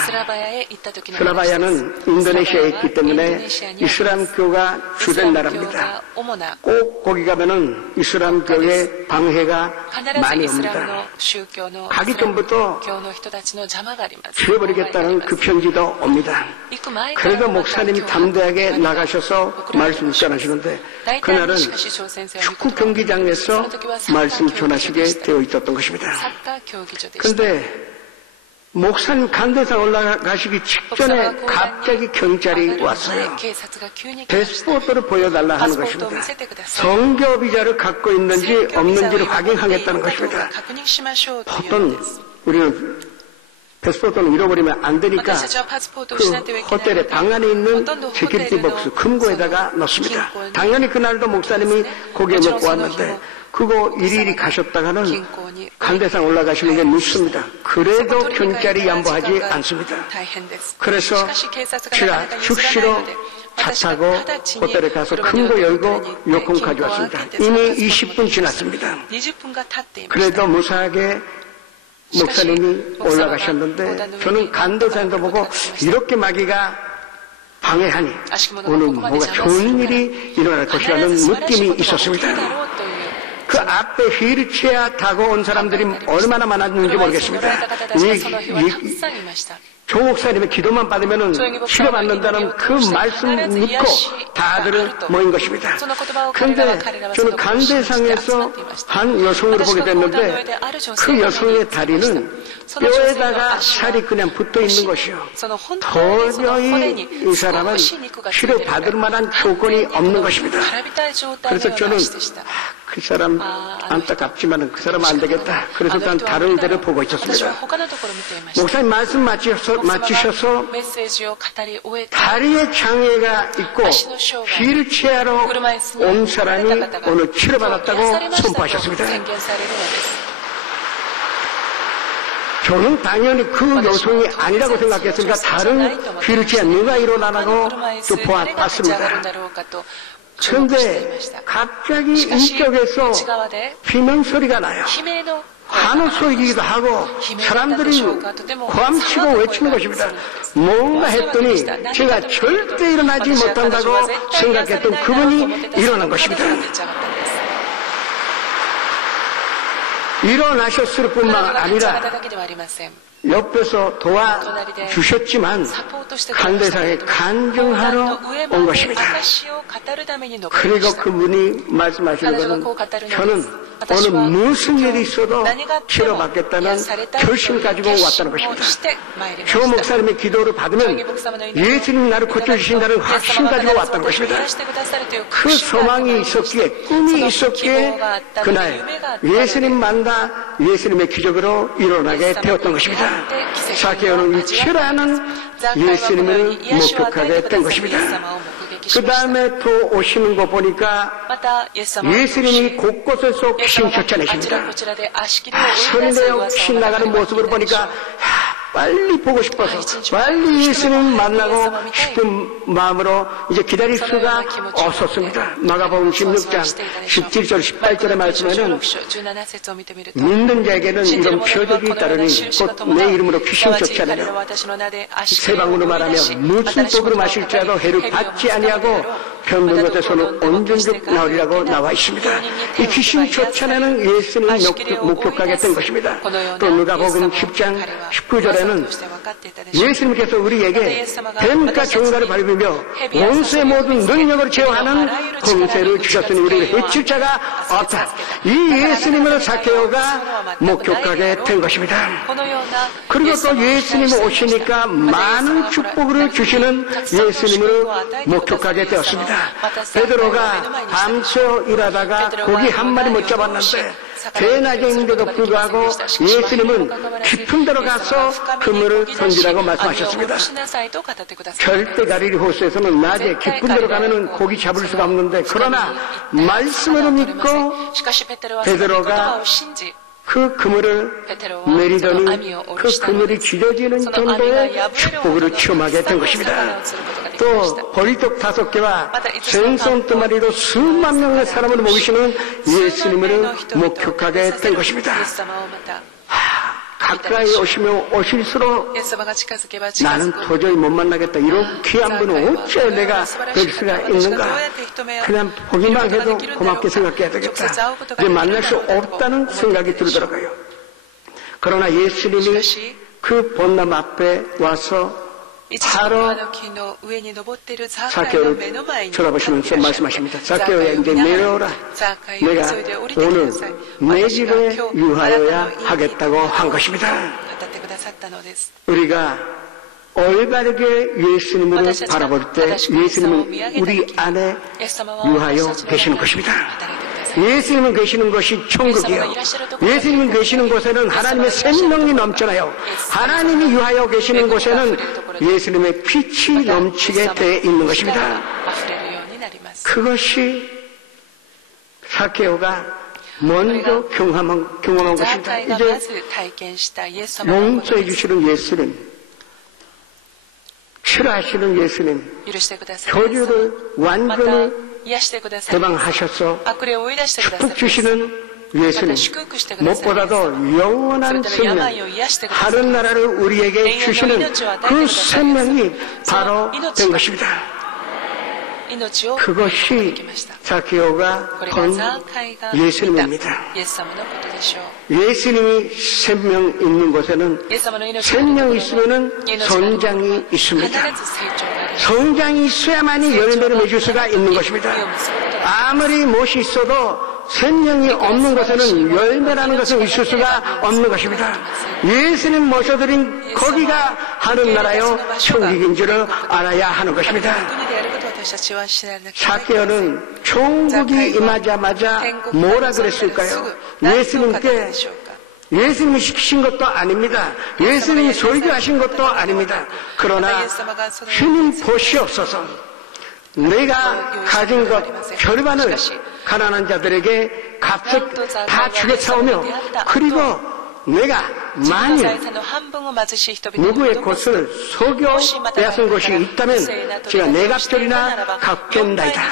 스라바야는 인도네시아에 있기 때문에 이슬람교가 주된 나라입니다. 꼭 거기 가면은 이슬람교의 방해가 많이 옵니다. 가기 전부터 죽여버리겠다는 그 편지도 옵니다. 그래도 목사님이 담대하게 나가셔서 말씀 전하시는데 그날은 축구 경기장에서 말씀 전하시게 되어 있었던 것입니다. 그런데 목사님 간대상 올라가시기 직전에 갑자기 경찰이 왔어요. 패스포트를 보여달라 하는 것입니다. 성교 비자를 갖고 있는지 없는지를 확인하겠다는 것입니다. 보통 우리는 패스포트는 잃어버리면 안 되니까 그 호텔의 방 안에 있는 세큐리티 복스 금고에다가 넣습니다. 당연히 그날도 목사님이 거기에 넣고 왔는데 그거 일일이 가셨다가는 간대상 올라가시는 게 늦습니다. 그래도 경찰이 양보하지 않습니다. 그래서 제가 즉시로 차 타고 호텔에 가서 금고 열고 요금 가져왔습니다. 이미 20분 지났습니다. 그래도 무사하게 목사님이 올라가셨는데 저는 간대상도 보고 이렇게 마귀가 방해하니 오늘 뭐가 좋은 일이 일어날 것이라는 느낌이 있었습니다. 그 앞에 휠체어 타고 온 사람들이 얼마나 많았는지 모르겠습니다. 조 목사님의 기도만 받으면 치료받는다는 그 말씀 믿고 다들 모인 것입니다. 그런데 저는 간대상에서 한 여성을 보게 됐는데 그 여성의 다리는 뼈에다가 살이 그냥 붙어 있는 것이요. 도저히 이 사람은 치료받을 만한 조건이 없는 것입니다. 그래서 저는 그 사람 안타깝지만 그 사람 안 되겠다. 그래서 난 다른 데를 보고 있었습니다. 목사님 말씀 마치셔서 다리에 장애가 있고 휠체어로 온 사람이 오늘 치료받았다고 선포하셨습니다. 저는 당연히 그 여성이 아니라고 생각했으니까 다른 휠체어 누가 일어나라고 또 봤습니다. 그런데 갑자기 이쪽에서 비명소리가 나요. 환호 소리기도 하고 사람들이 고함치고 외치는 것입니다. 뭔가 했더니 제가 절대 일어나지 못한다고 생각했던 그분이 일어난 것입니다. 일어나셨을 뿐만 아니라 옆에서 도와주셨지만 간대상에 간증하러 온 것입니다. 그리고 그분이 말씀하시는 것은 저는 오늘 무슨 일이 있어도 치료받겠다는 결심 가지고 왔다는 것입니다. 조 목사님의 기도를 받으면 예수님 나를 고쳐주신다는 확신 가지고 왔다는 것입니다. 그 소망이 있었기에 꿈이 있었기에 그날 예수님 만나 예수님의 기적으로 일어나게 되었던 것입니다. 사케오는 치료하는 예수님을 목격하게 된 것입니다. 그 다음에 또 오시는 거 보니까 예수님이 곳곳에서 귀신 쫓아내십니다. 소리내어 귀신 나가는 모습을 보니까 빨리 보고 싶어서 빨리 예수님 만나고 싶은 마음으로 이제 기다릴 수가 없었습니다. 마가복음 16장 17절 18절의 말씀에는 믿는 자에게는 이런 표적이 따르니 곧 내 이름으로 귀신 쫓아내려 세 방울로 말하며 무슨 독으로 마실지라도 해를 받지 아니하고 병든 것에서는 온전히 나으리라고 나와 있습니다. 이 귀신 쫓아내는 예수님을 목격하게 된 것입니다. 또 누가복음 10장 19절에는 예수님께서 우리에게 뱀과 정갈을 밟으며 원수의 모든 능력을 제어하는 권세를 주셨으니 우리를 해칠 자가 없다. 이 예수님을 사케오가 목격하게 된 것입니다. 그리고 또 예수님이 오시니까 많은 축복을 주시는 예수님을 목격하게 되었습니다. 베드로가 밤새 일하다가 고기 한 마리 못 잡았는데 대낮인데도 불구하고 예수님은 깊은 데로 가서 그물을 던지라고 말씀하셨습니다. 절대 가리리 호수에서는 낮에 깊은 데로 가면은 고기 잡을 수가 없는데 그러나 말씀을 믿고 베드로가 그 그물을 내리더니 그 그물이 쥐어지는 정도의 축복을 체험하게 된 것입니다. 또 보리떡 5개와 생선 2마리로 수만 명의 사람을 먹이시는 예수님을 목격하게 된 것입니다. 가까이 오시면 오실수록 나는 도저히 못 만나겠다. 이런 귀한 분은 어째 내가 뵐 수가 있는가. 그냥 보기만 해도 고맙게 생각해야 되겠다. 이제 만날 수 없다는 생각이 들더라고요. 그러나 예수님이 그 본남 앞에 와서 바로 사케오를 쳐다보시면서 말씀하십니다. 사케오야 이제 내려오라. 내가 오늘 내 집에 유하여야 하겠다고 한 것입니다. 우리가 올바르게 예수님을 바라볼 때 예수님은 우리 안에 유하여 계시는 것입니다. 예수님은 계시는 것이 천국이요. 예수님은 계시는 곳에는 하나님의 생명이 넘쳐나요. 하나님이 유하여 계시는 곳에는 예수님의 빛이 넘치게 되어 있는 것입니다. 그것이 사케오가 먼저 경험한 것입니다. 이제 용서해 주시는 예수님, 치료하시는 예수님, 교주를 완전히 해방하셔서 축복 주시는 예수님, 무엇보다도 영원한 생명, 하늘 나라를 우리에게 주시는 그 생명이 바로 된 것입니다. 그것이 사케오가 본 예수님입니다. 예수님이 생명 있는 곳에는 생명이 있으면 성장이 있습니다. 성장이 있어야만이 열매를 맺을 수가 있는 것입니다. 아무리 못이 있어도 생명이 없는 곳에는 열매라는 것은 있을 수가 없는 것입니다. 예수님 모셔드린 거기가 하늘나라요 천국인 줄을 알아야 하는 것입니다. 삭개오는 천국이 임하자마자 뭐라 그랬을까요? 예수님께 예수님이 시키신 것도 아닙니다. 예수님이 설교하신 것도 아닙니다. 그러나 주님 보시옵소서. 내가 가진 것 절반을 가난한 자들에게 값을 다 주겠사오며 그리고 내가 만일 누구의 것을 속여 빼앗은 것이 있다면 제가 내 값절이나 갚겠나이다.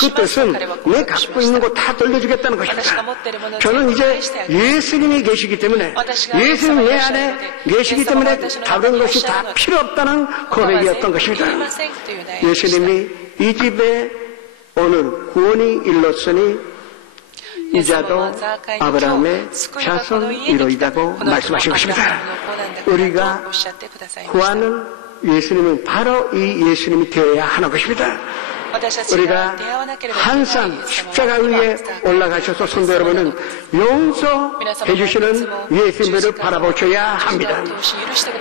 그 뜻은 내 갖고 있는 거 다 돌려주겠다는 것입니다. 저는 이제 예수님이 계시기 때문에 예수님 내 안에 계시기 때문에 다른 것이 다 필요 없다는 고백이었던 것입니다. 예수님이 이 집에 오늘 구원이 일렀으니 이자도 아브라함의 자손이로이다고 말씀하신 것입니다. 우리가 구하는 예수님은 바로 이 예수님이 되어야 하는 것입니다. 우리가 항상 십자가 위에 올라가셔서 성도 여러분은 용서해 주시는 예수님을 바라보셔야 합니다.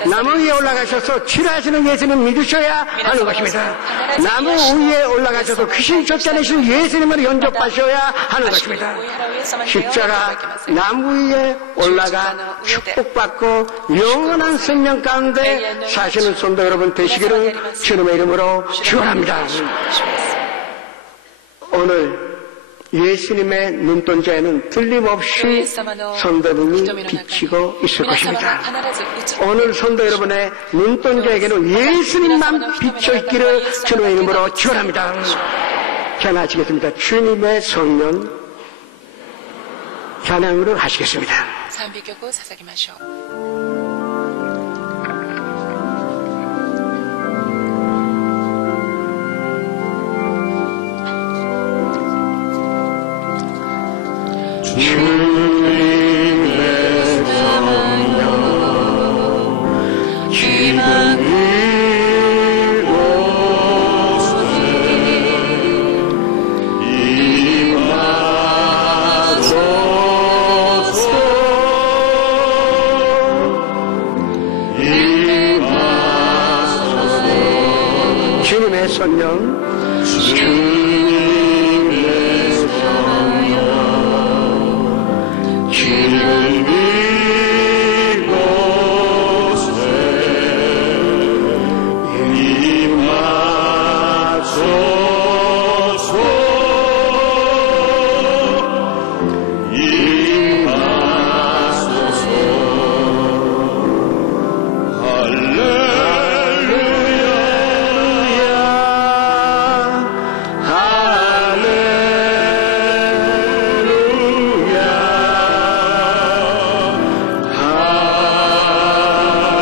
나무 위에 올라가셔서 치료하시는 예수님 믿으셔야 하는 것입니다. 나무 위에 올라가셔서 귀신 쫓아내시는 예수님을 영접하셔야 하는 것입니다. 십자가 나무 위에 올라가 축복받고 영원한 생명 가운데 사시는 성도 여러분 되시기를 주님의 이름으로 축원합니다. 오늘 예수님의 눈동자에는 틀림없이 성도님이 비치고 있을 것입니다. 오늘 성도 여러분의 눈동자에게는 예수님만 비쳐 있기를 주님의 이름으로 축원합니다. 찬양하시겠습니다. 주님의 성령 찬양으로 하시겠습니다. 주님의 성령 지금 이곳에 임하소서 주님의 성령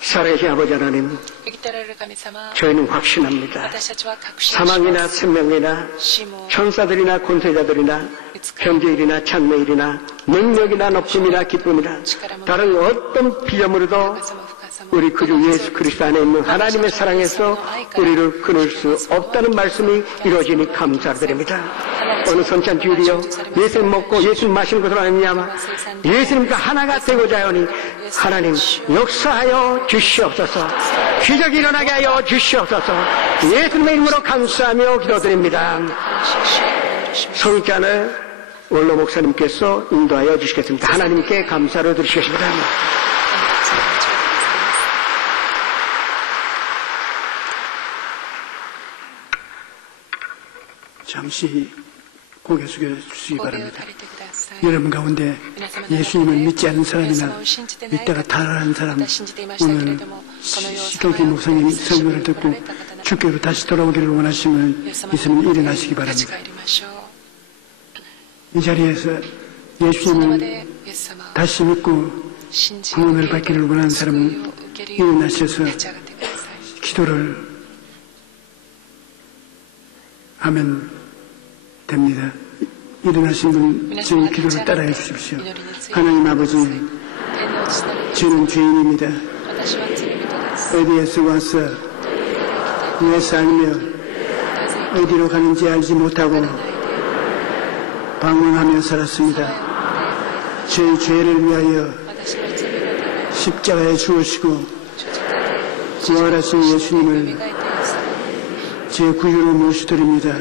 살아계신 아버지 하나님, 저희는 확신합니다. 사망이나 생명이나 천사들이나 권세자들이나 현재일이나 장래일이나 능력이나 높음이나 기쁨이나 다른 어떤 비전으로도 우리 그중 예수 그리스도 안에 있는 하나님의 사랑에서 우리를 끊을 수 없다는 말씀이 이루어지니 감사드립니다. 어느 선찬 주일이요 예수님 먹고 예수님 마시는 것으로 아니냐마 예수님과 하나가 되고자 하니 하나님 역사하여 주시옵소서. 기적이 일어나게 하여 주시옵소서. 예수님의 이름으로 감사하며 기도드립니다. 성찬을 원로 목사님께서 인도하여 주시겠습니다. 하나님께 감사를 드리시겠습니다. 잠시 고개 숙여 주시기 바랍니다. 여러분 가운데 예수님을 믿지 않는 사람이나 믿다가 타락한 사람, 오늘 시동기 목사님 설교를 듣고 주께로 다시 돌아오기를 원하시면 예수님 일어나시기 바랍니다. 이 자리에서 예수님을 다시 믿고 구원을 받기를 원하는 사람은 일어나셔서 기도를 하면 됩니다. 일어나신 분 지금 기도를 따라해 주십시오. 하나님 아버지, 저는 죄인입니다. 어디에서 와서 왜 살며 어디로 가는지 알지 못하고 방황하며 살았습니다. 제 죄를 위하여 십자가에 죽으시고 부활하신 예수님을 제 구주로 모시드립니다.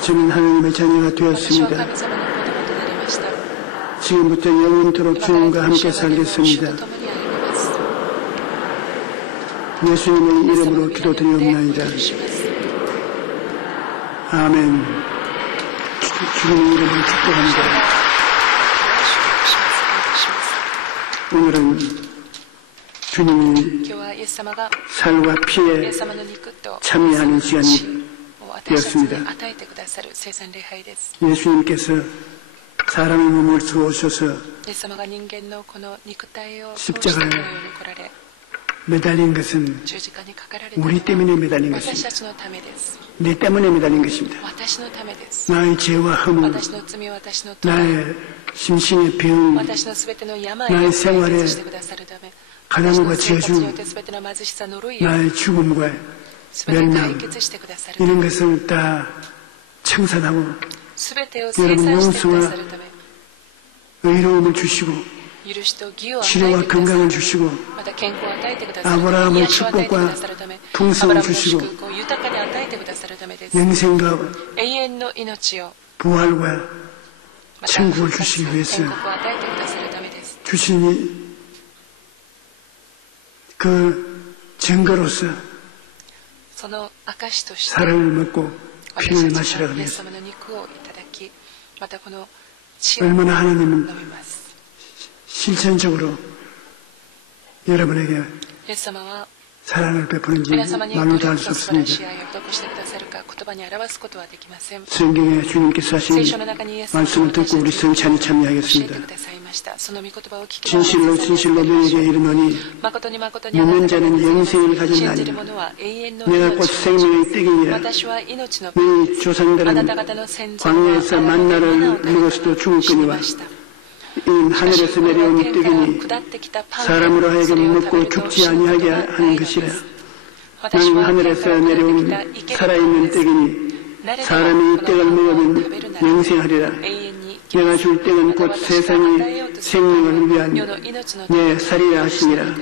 저는 하나님의 자녀가 되었습니다. 지금부터 영원토록 주님과 함께 살겠습니다. 예수님의 이름으로 기도드리옵나이다. 아멘. 주님의 이름으로 축복합니다. 오늘은 주님이 살과 피에 참여하는 시간이 되었습니다. 예수님께서 사람의 몸을 주오셔서 십자가에 매달린 것은 우리 때문에 매달린 것입니다. 내 때문에 매달린 것입니다. 나의 죄와 허물, 나의 심신의 병, 나의 생활의 가난과 저주, 나의 죽음과 멸망, 이런 것을 다 청산하고 여러분 용서와 의로움을 주시고 치료와 건강을 주시고 아브라함의 축복과 풍성을 주시고 영생과 부활과 천국을 주시기 위해서 주시니 그 증거로서 살을 먹고 피를 마시라고 합니다. 얼마나 하나님은 실천적으로 여러분에게 사랑을 베푸는지 말로도 할 수 없습니다. 성경에 주님께서 하신 말씀을 듣고 우리 성찬에 참여하겠습니다. 진실로 진실로 너에게 이르노니 믿는 자는 영생을 가졌나니 내가 곧 생명의 떡이니라. 너희 조상들은 광야에서 만나를 먹어서도 죽었거니와 이는 하늘에서 내려온 떡이니 사람으로 하여금 먹고 죽지 아니하게 하는 것이라. 나는 하늘에서 내려온 살아있는 떡이니 사람이 이 떡을 먹으면 영생하리라. 내가 줄 떡은 곧 세상의 생명을 위한 내 살이라 하시니라.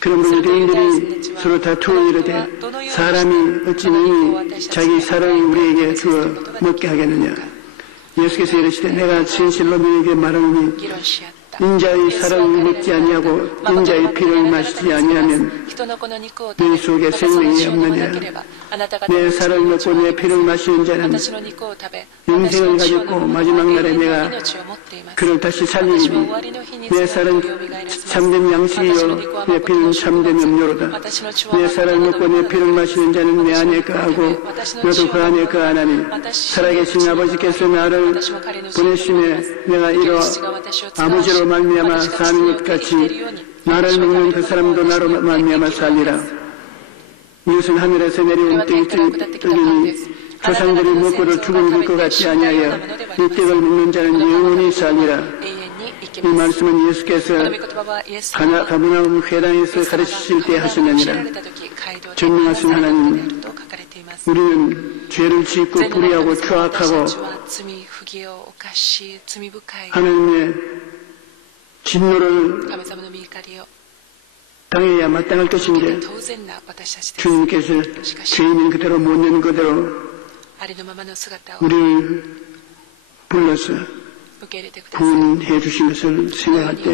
그러므로 유대인들이 서로 다투어 이르되 사람이 어찌 능히 자기 살을 우리에게 주어 먹게 하겠느냐. 예수께서 이르시되 내가 진실로 너에게 말하노니 인자의 살을 먹지 아니하고 인자의 피를 마시지 아니하면 네 속에 생명이 없느니라. 내 살을 먹고 내 피를 마시는 자는 영생을 가졌고 마지막 날에 내가 그를 다시 살리니 내 살은 참된 양식이요 내 피는 참된 음료로다. 내 살을 먹고 내 피를 마시는 자는 내 안에 거하고 너도 그 안에 거하나니 살아계신 아버지께서 나를 보내심에 내가 이러 아버지로 말미암아 사는 것 같이 나를 먹는 그 사람도 나로 말미암아 살리라. 이것은 하늘에서 내려온 떡이니 조상들이 먹고를 죽은 것 같지 아니하여 이 떡을 먹는 자는 영원히 살리라. 이 말씀은 예수께서 가버나움 회당에서 가르치실 때 하신 아니라 전능하신 하나님, 우리는 죄를 짓고 불의하고 추악하고 하나님의 진노를 당해야 마땅할 것인데 주님께서 죄인인 그대로 못 내는 그대로 우리를 불러서 구원해 주신 것을 생각할 때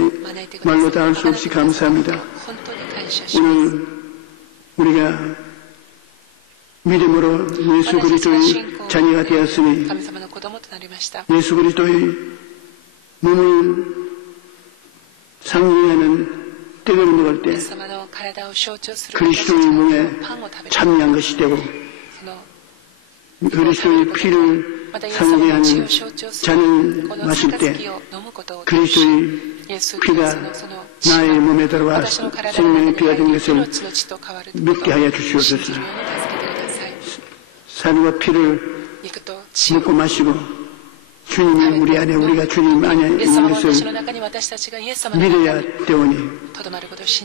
말로 다 할 수 없이 감사합니다. 오늘 우리가 믿음으로 예수 그리스도의 자녀가 되었으니 예수 그리스도의 몸을 상징하는 떡을 먹을 때 그리스도의 몸에 참여한 것이 되고 그리스도의 피를 상징하는 잔을 마실 때 그리스도의 피가 나의 몸에 들어와 생명의 피가 된 것을 믿게 하여 주시옵소서. 살과 피를 먹고 마시고 주님이 우리 안에 우리가 주님 안에 있는 것을 믿어야 되오니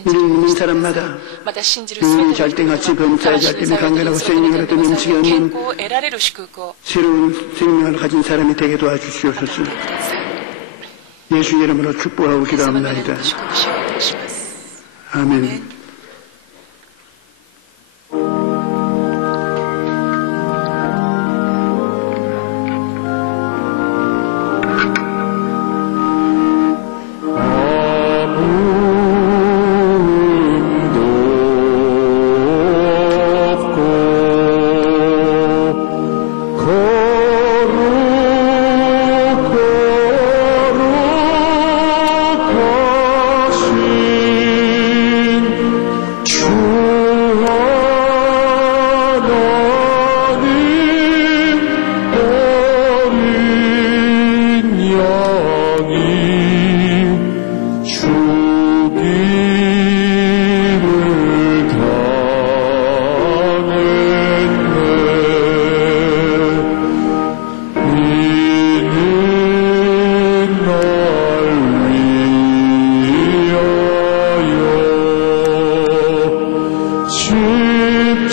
우리 있는 사람마다 영혼이 잘때같이 범사에 잘때며 강건하고 생명을 얻어 넘치게 없는 새로운 생명을 가진 사람이 되게 도와주시옵소서. 예수 이름으로 축복하고 기도합니다. 아멘. 지금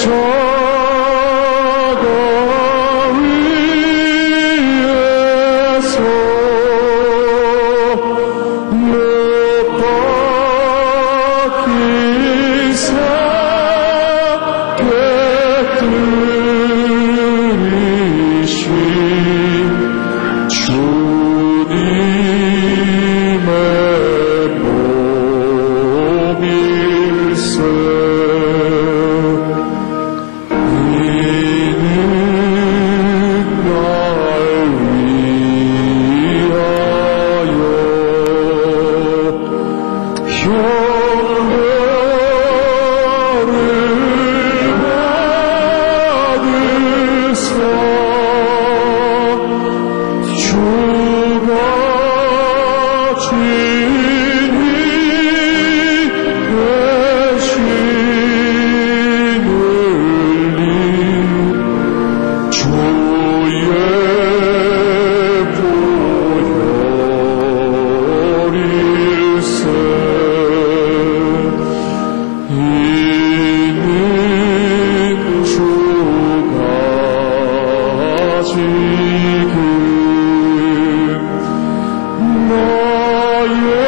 나의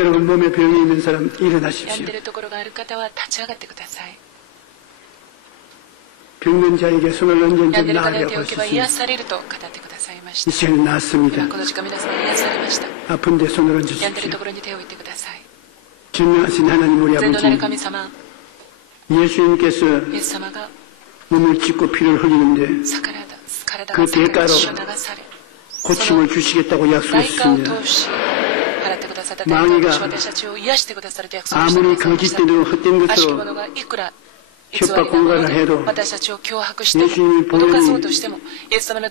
여러분 몸에 병이 있는 사람 일어나십시오. 병든 자에게 손을 얹은 좀 나으려고 하셨습니다. 이 시간에 낫습니다. 아픈 데 손을 얹으십시오. 전능하신 하나님 우리 아버지, 예수님께서 몸을 찢고 피를 흘리는데 그 대가로 고침을 주시겠다고 약속했습니다. 마귀가 아무리 거짓되고 헛된 것으로 협박 공간을 해도 예수님이 보내는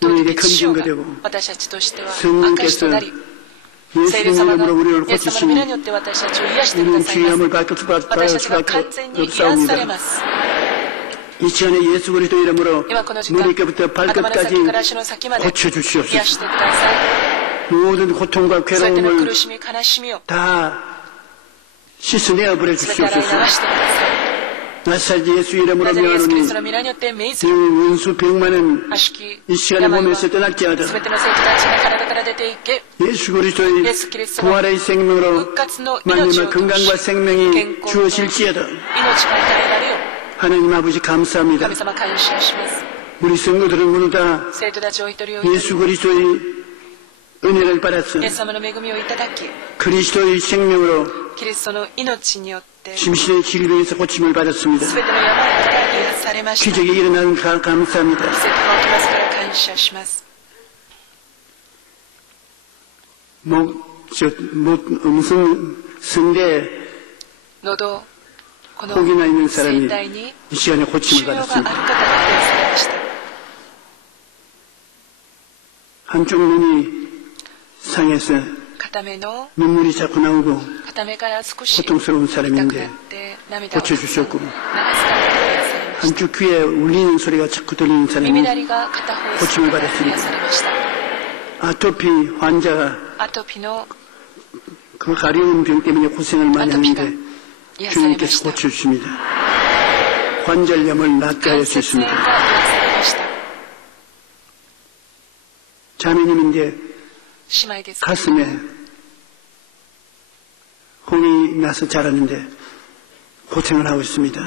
우리에게 검증가 되고 성령께서 예수님 이름으로 우리를 고치시니 우리는 주의함을 받을 수밖에 없사옵니다. 이 시간에 예수 그리스도 이름으로 머리끝부터 발끝까지 고쳐주시옵소서. 모든 고통과 괴로움을 다 씻어내어 버려 주시옵소서. 나사렛 예수 이름으로 명하노니 이 원수 병만은 이 시간에 몸에서 떠날지어다. 예수 그리스도의 부활의 생명으로 만님의 건강과 생명이 주어질지어다. 하나님 아버지 감사합니다. 우리 성도들은 모두 다 예수 그리스도의 은혜를 받았어 그리스도의 생명으로 심신의 질병에서 고침을 받았습니다. 기적이 일어나는 감사합니다. 무슨 성대 혹이나 있는 사람이 이 시간에 고침을 받았습니다. 한쪽 눈이 상해서 눈물이 자꾸 나오고 고통스러운 사람인데 고쳐주셨고, 한쪽 귀에 울리는 소리가 자꾸 들리는 사람이 고침을 받았습니다. 아토피 환자가 그 가려운 병 때문에 고생을 많이 하는데 주님께서 고쳐주십니다. 관절염을 낫게 할 수 있습니다. 자매님인데 가슴에 홍이 나서 자라는데 고생을 하고 있습니다.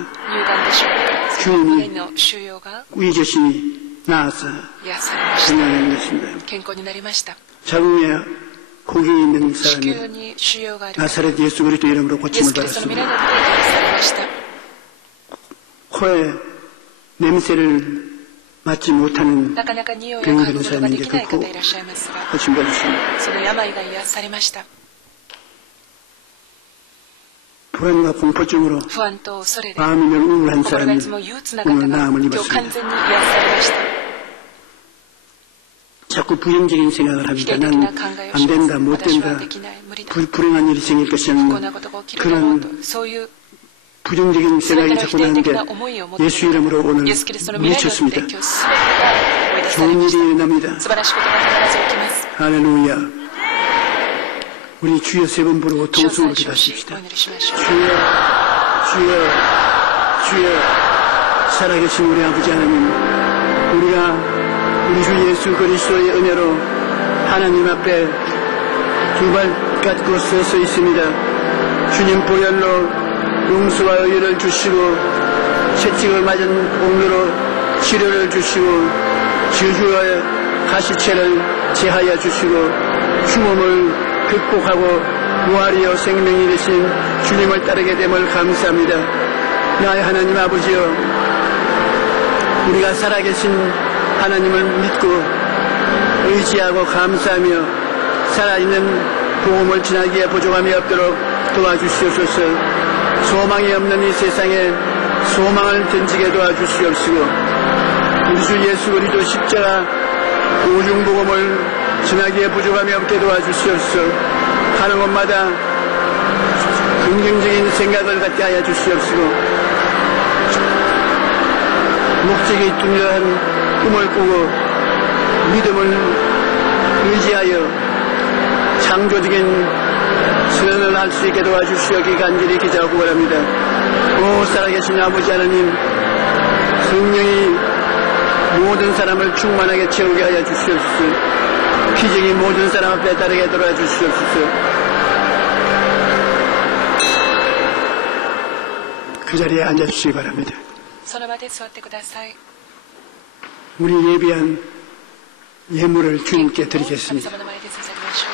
주님이 위저신이 나아서 건강한 것입니다. 자궁에 고기 있는 사람이 나사렛 예수 그리스도 이름으로 고침을 받았습니다. 코에 냄새를 맡지 못하는 병이 드는 사람인데 그 코 고침 받았습니다. 불안과 공포증으로 마음이 우울한 사람이 오늘 나음을 입었습니다. 자꾸 부정적인 생각을 합니다. 난 안 된다, 못 된다, 불행한 일이 생길 것이라는 그런 부정적인 생각이 자꾸 나는데 예수 이름으로 오늘 묻혔습니다. 좋은 일이 일어납니다. 할렐루야. 우리 주여 세 번 부르고 통성으로 기도하십시다. 주여, 주여, 주여, 살아계신 우리 아버지 하나님, 우리가 우리 주 예수 그리스도의 은혜로 하나님 앞에 두 발 깎고 서서 있습니다. 주님 보혈로 용서와 의를 주시고 채찍을 맞은 공로로 치료를 주시고 저주의 가시체를 제하여 주시고 죽음을 극복하고 부활이여 생명이 되신 주님을 따르게 됨을 감사합니다. 나의 하나님 아버지여, 우리가 살아계신 하나님을 믿고 의지하고 감사하며 살아있는 복음을 전하기에 부족함이 없도록 도와주시옵소서. 소망이 없는 이 세상에 소망을 던지게 도와주시옵시고, 우리 주 예수 그리스도 십자가 오중복음을 전하기에 부족함이 없게 도와주시옵소서. 가는 곳마다 긍정적인 생각을 갖게 하여 주시옵시고, 목적이 뚜렷한 꿈을 꾸고 믿음을 의지하여 창조적인 선언을 할 수 있게 도와주시옵기 간절히 기도하고 바랍니다. 오 살아계신 아버지 하나님, 성령이 모든 사람을 충만하게 채우게 하여 주시옵소서. 기적이 모든 사람 앞에 따르게 돌아주시옵소서. 그 자리에 앉아주시기 바랍니다. その場で座ってください。 우리 예비한 예물을 주님께 드리겠습니다. 神様の前で捧げましょう。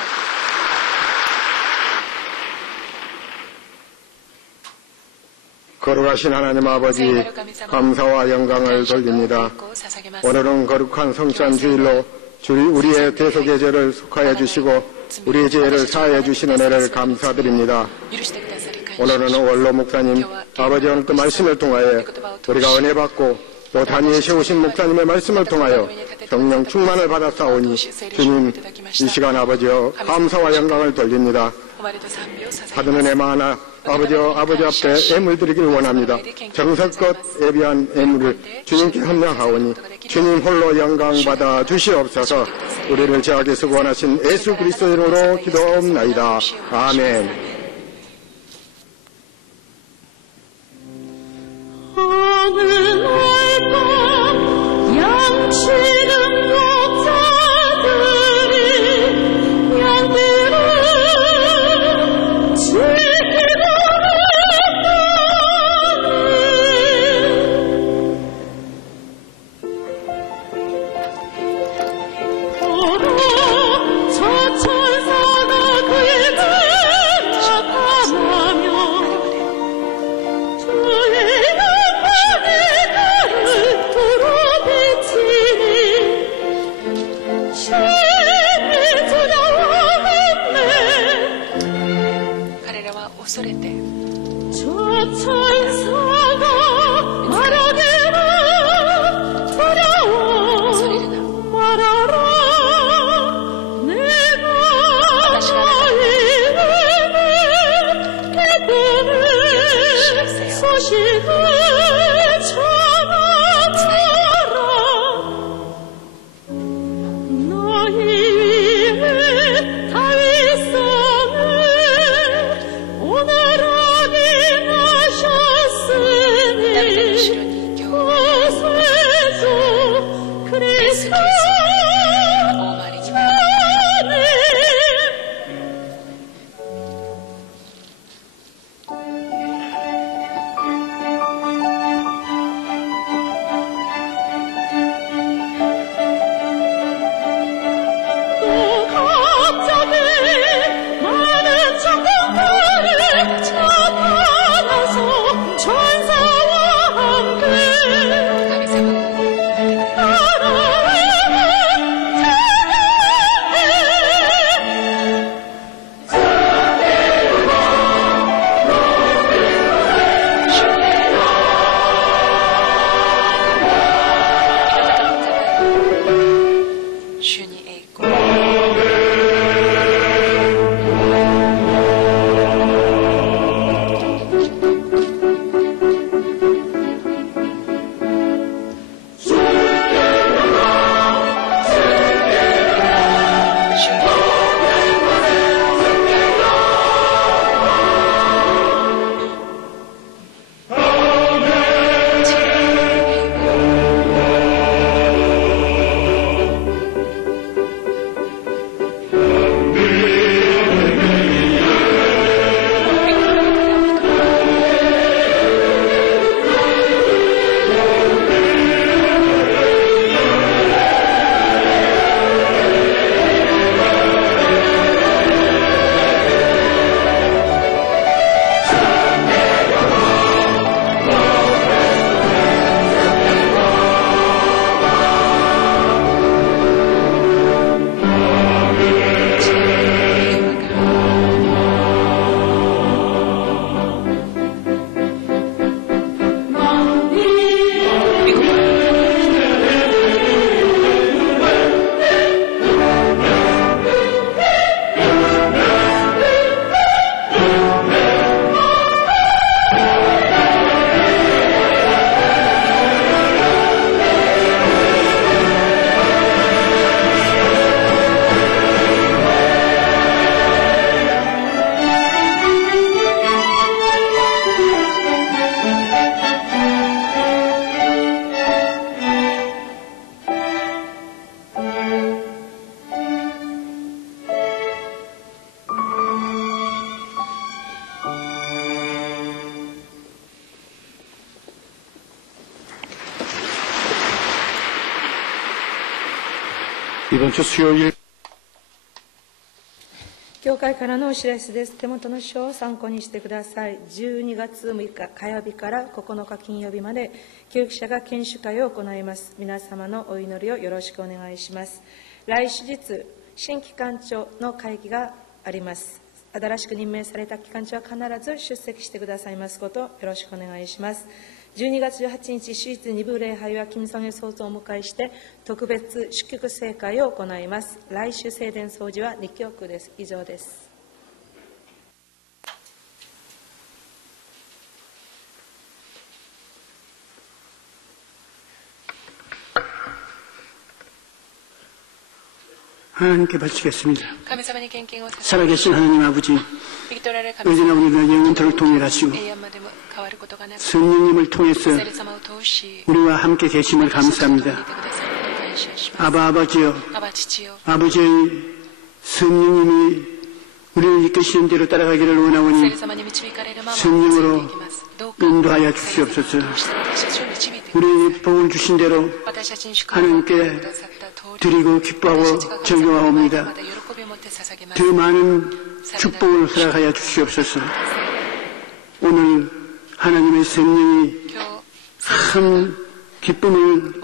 거룩하신 하나님 아버지, 감사와 영광을 돌립니다. 오늘은 거룩한 성찬 주일로 우리의 대속의 죄를 속하여 주시고 우리의 죄를 사하여 주시는 은혜를 감사드립니다. 오늘은 원로 목사님, 아버지 오늘도 말씀을 통하여 우리가 은혜 받고 또 단위에 세우신 목사님의 말씀을 통하여 성령 충만을 받았사오니 주님 이 시간 아버지여 감사와 영광을 돌립니다. 받은 은혜 많아 아버지 앞에 예물 드리길 원합니다. 정성껏 예비한 예물을 주님께 헌명하오니 주님 홀로 영광 받아 주시옵소서. 우리를 죄악에 구원하신 예수 그리스도 이름으로 기도하옵나이다. 아멘. 하늘 넓고 양치는 목자들이 양들을 오늘 어디 가셨으니 이번 주 수요일教会からのお知らせです。手元の書を参考にしてください。12月6日火曜日から9日金曜日まで、教育者が研修会を行います。皆様のお祈りをよろしくお願いします。来週日、新機関長の会議があります。新しく任命された機関長は必ず出席してくださいますことをよろしくお願いします。12月18日、主日2部礼拝は金正恩総統をお迎えして、特別祝福聖会を行います。来週聖殿掃除は2曲です。以上です。하나님께 바치겠습니다. 살아계신 하나님 아버지, 어제나 우리가 영원토록 동일하시고 성령님을 통해서 우리와 함께 계심을 감사합니다. 아버지여, 아버지의 성령님이 우리를 이끄시는 대로 따라가기를 원하오니 성령으로 인도하여 주시옵소서. 우리에게 복을 주신 대로 하나님께 드리고 기뻐하고 즐거워합니다. 더 많은 축복을 허락하여 주시옵소서. 오늘 하나님의 성령이 큰 기쁨을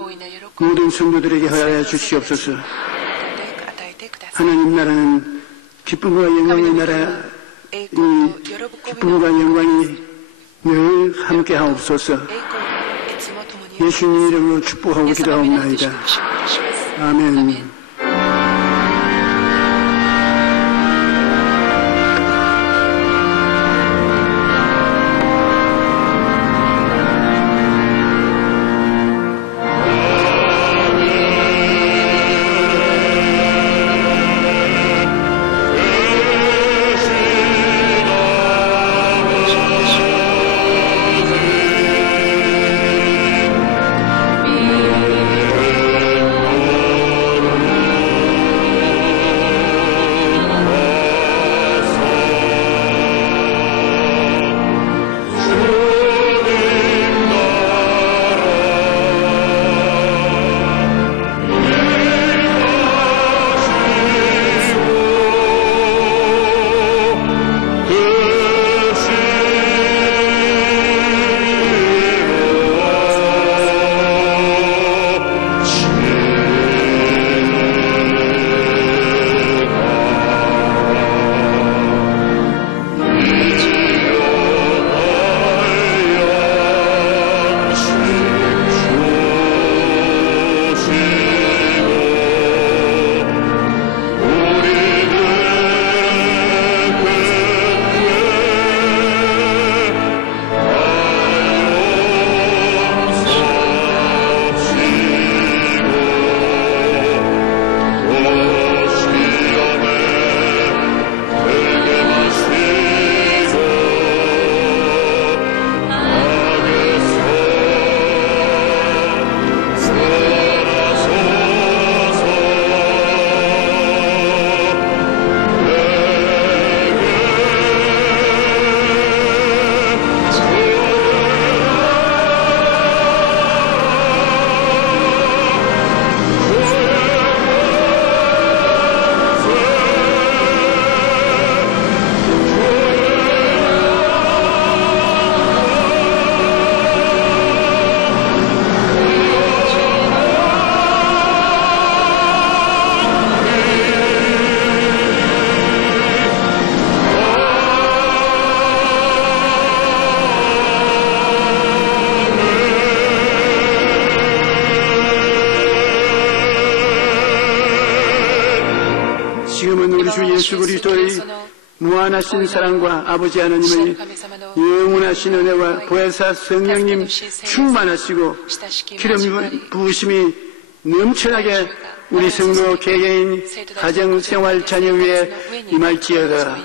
모든 성도들에게 허락하여 주시옵소서. 하나님 나라는 기쁨과 영광의 나라, 이 기쁨과 영광이 늘 함께하옵소서. 예수님 이름으로 축복하고 기도하옵나이다. 아멘. 예수 그리스도의 무한하신 사랑과 아버지 하나님의 영원하신 은혜와 보혜사 성령님 충만하시고 기름 부으심이 넘쳐나게 우리 성도 개개인 가정생활 자녀 위에 임할지어다.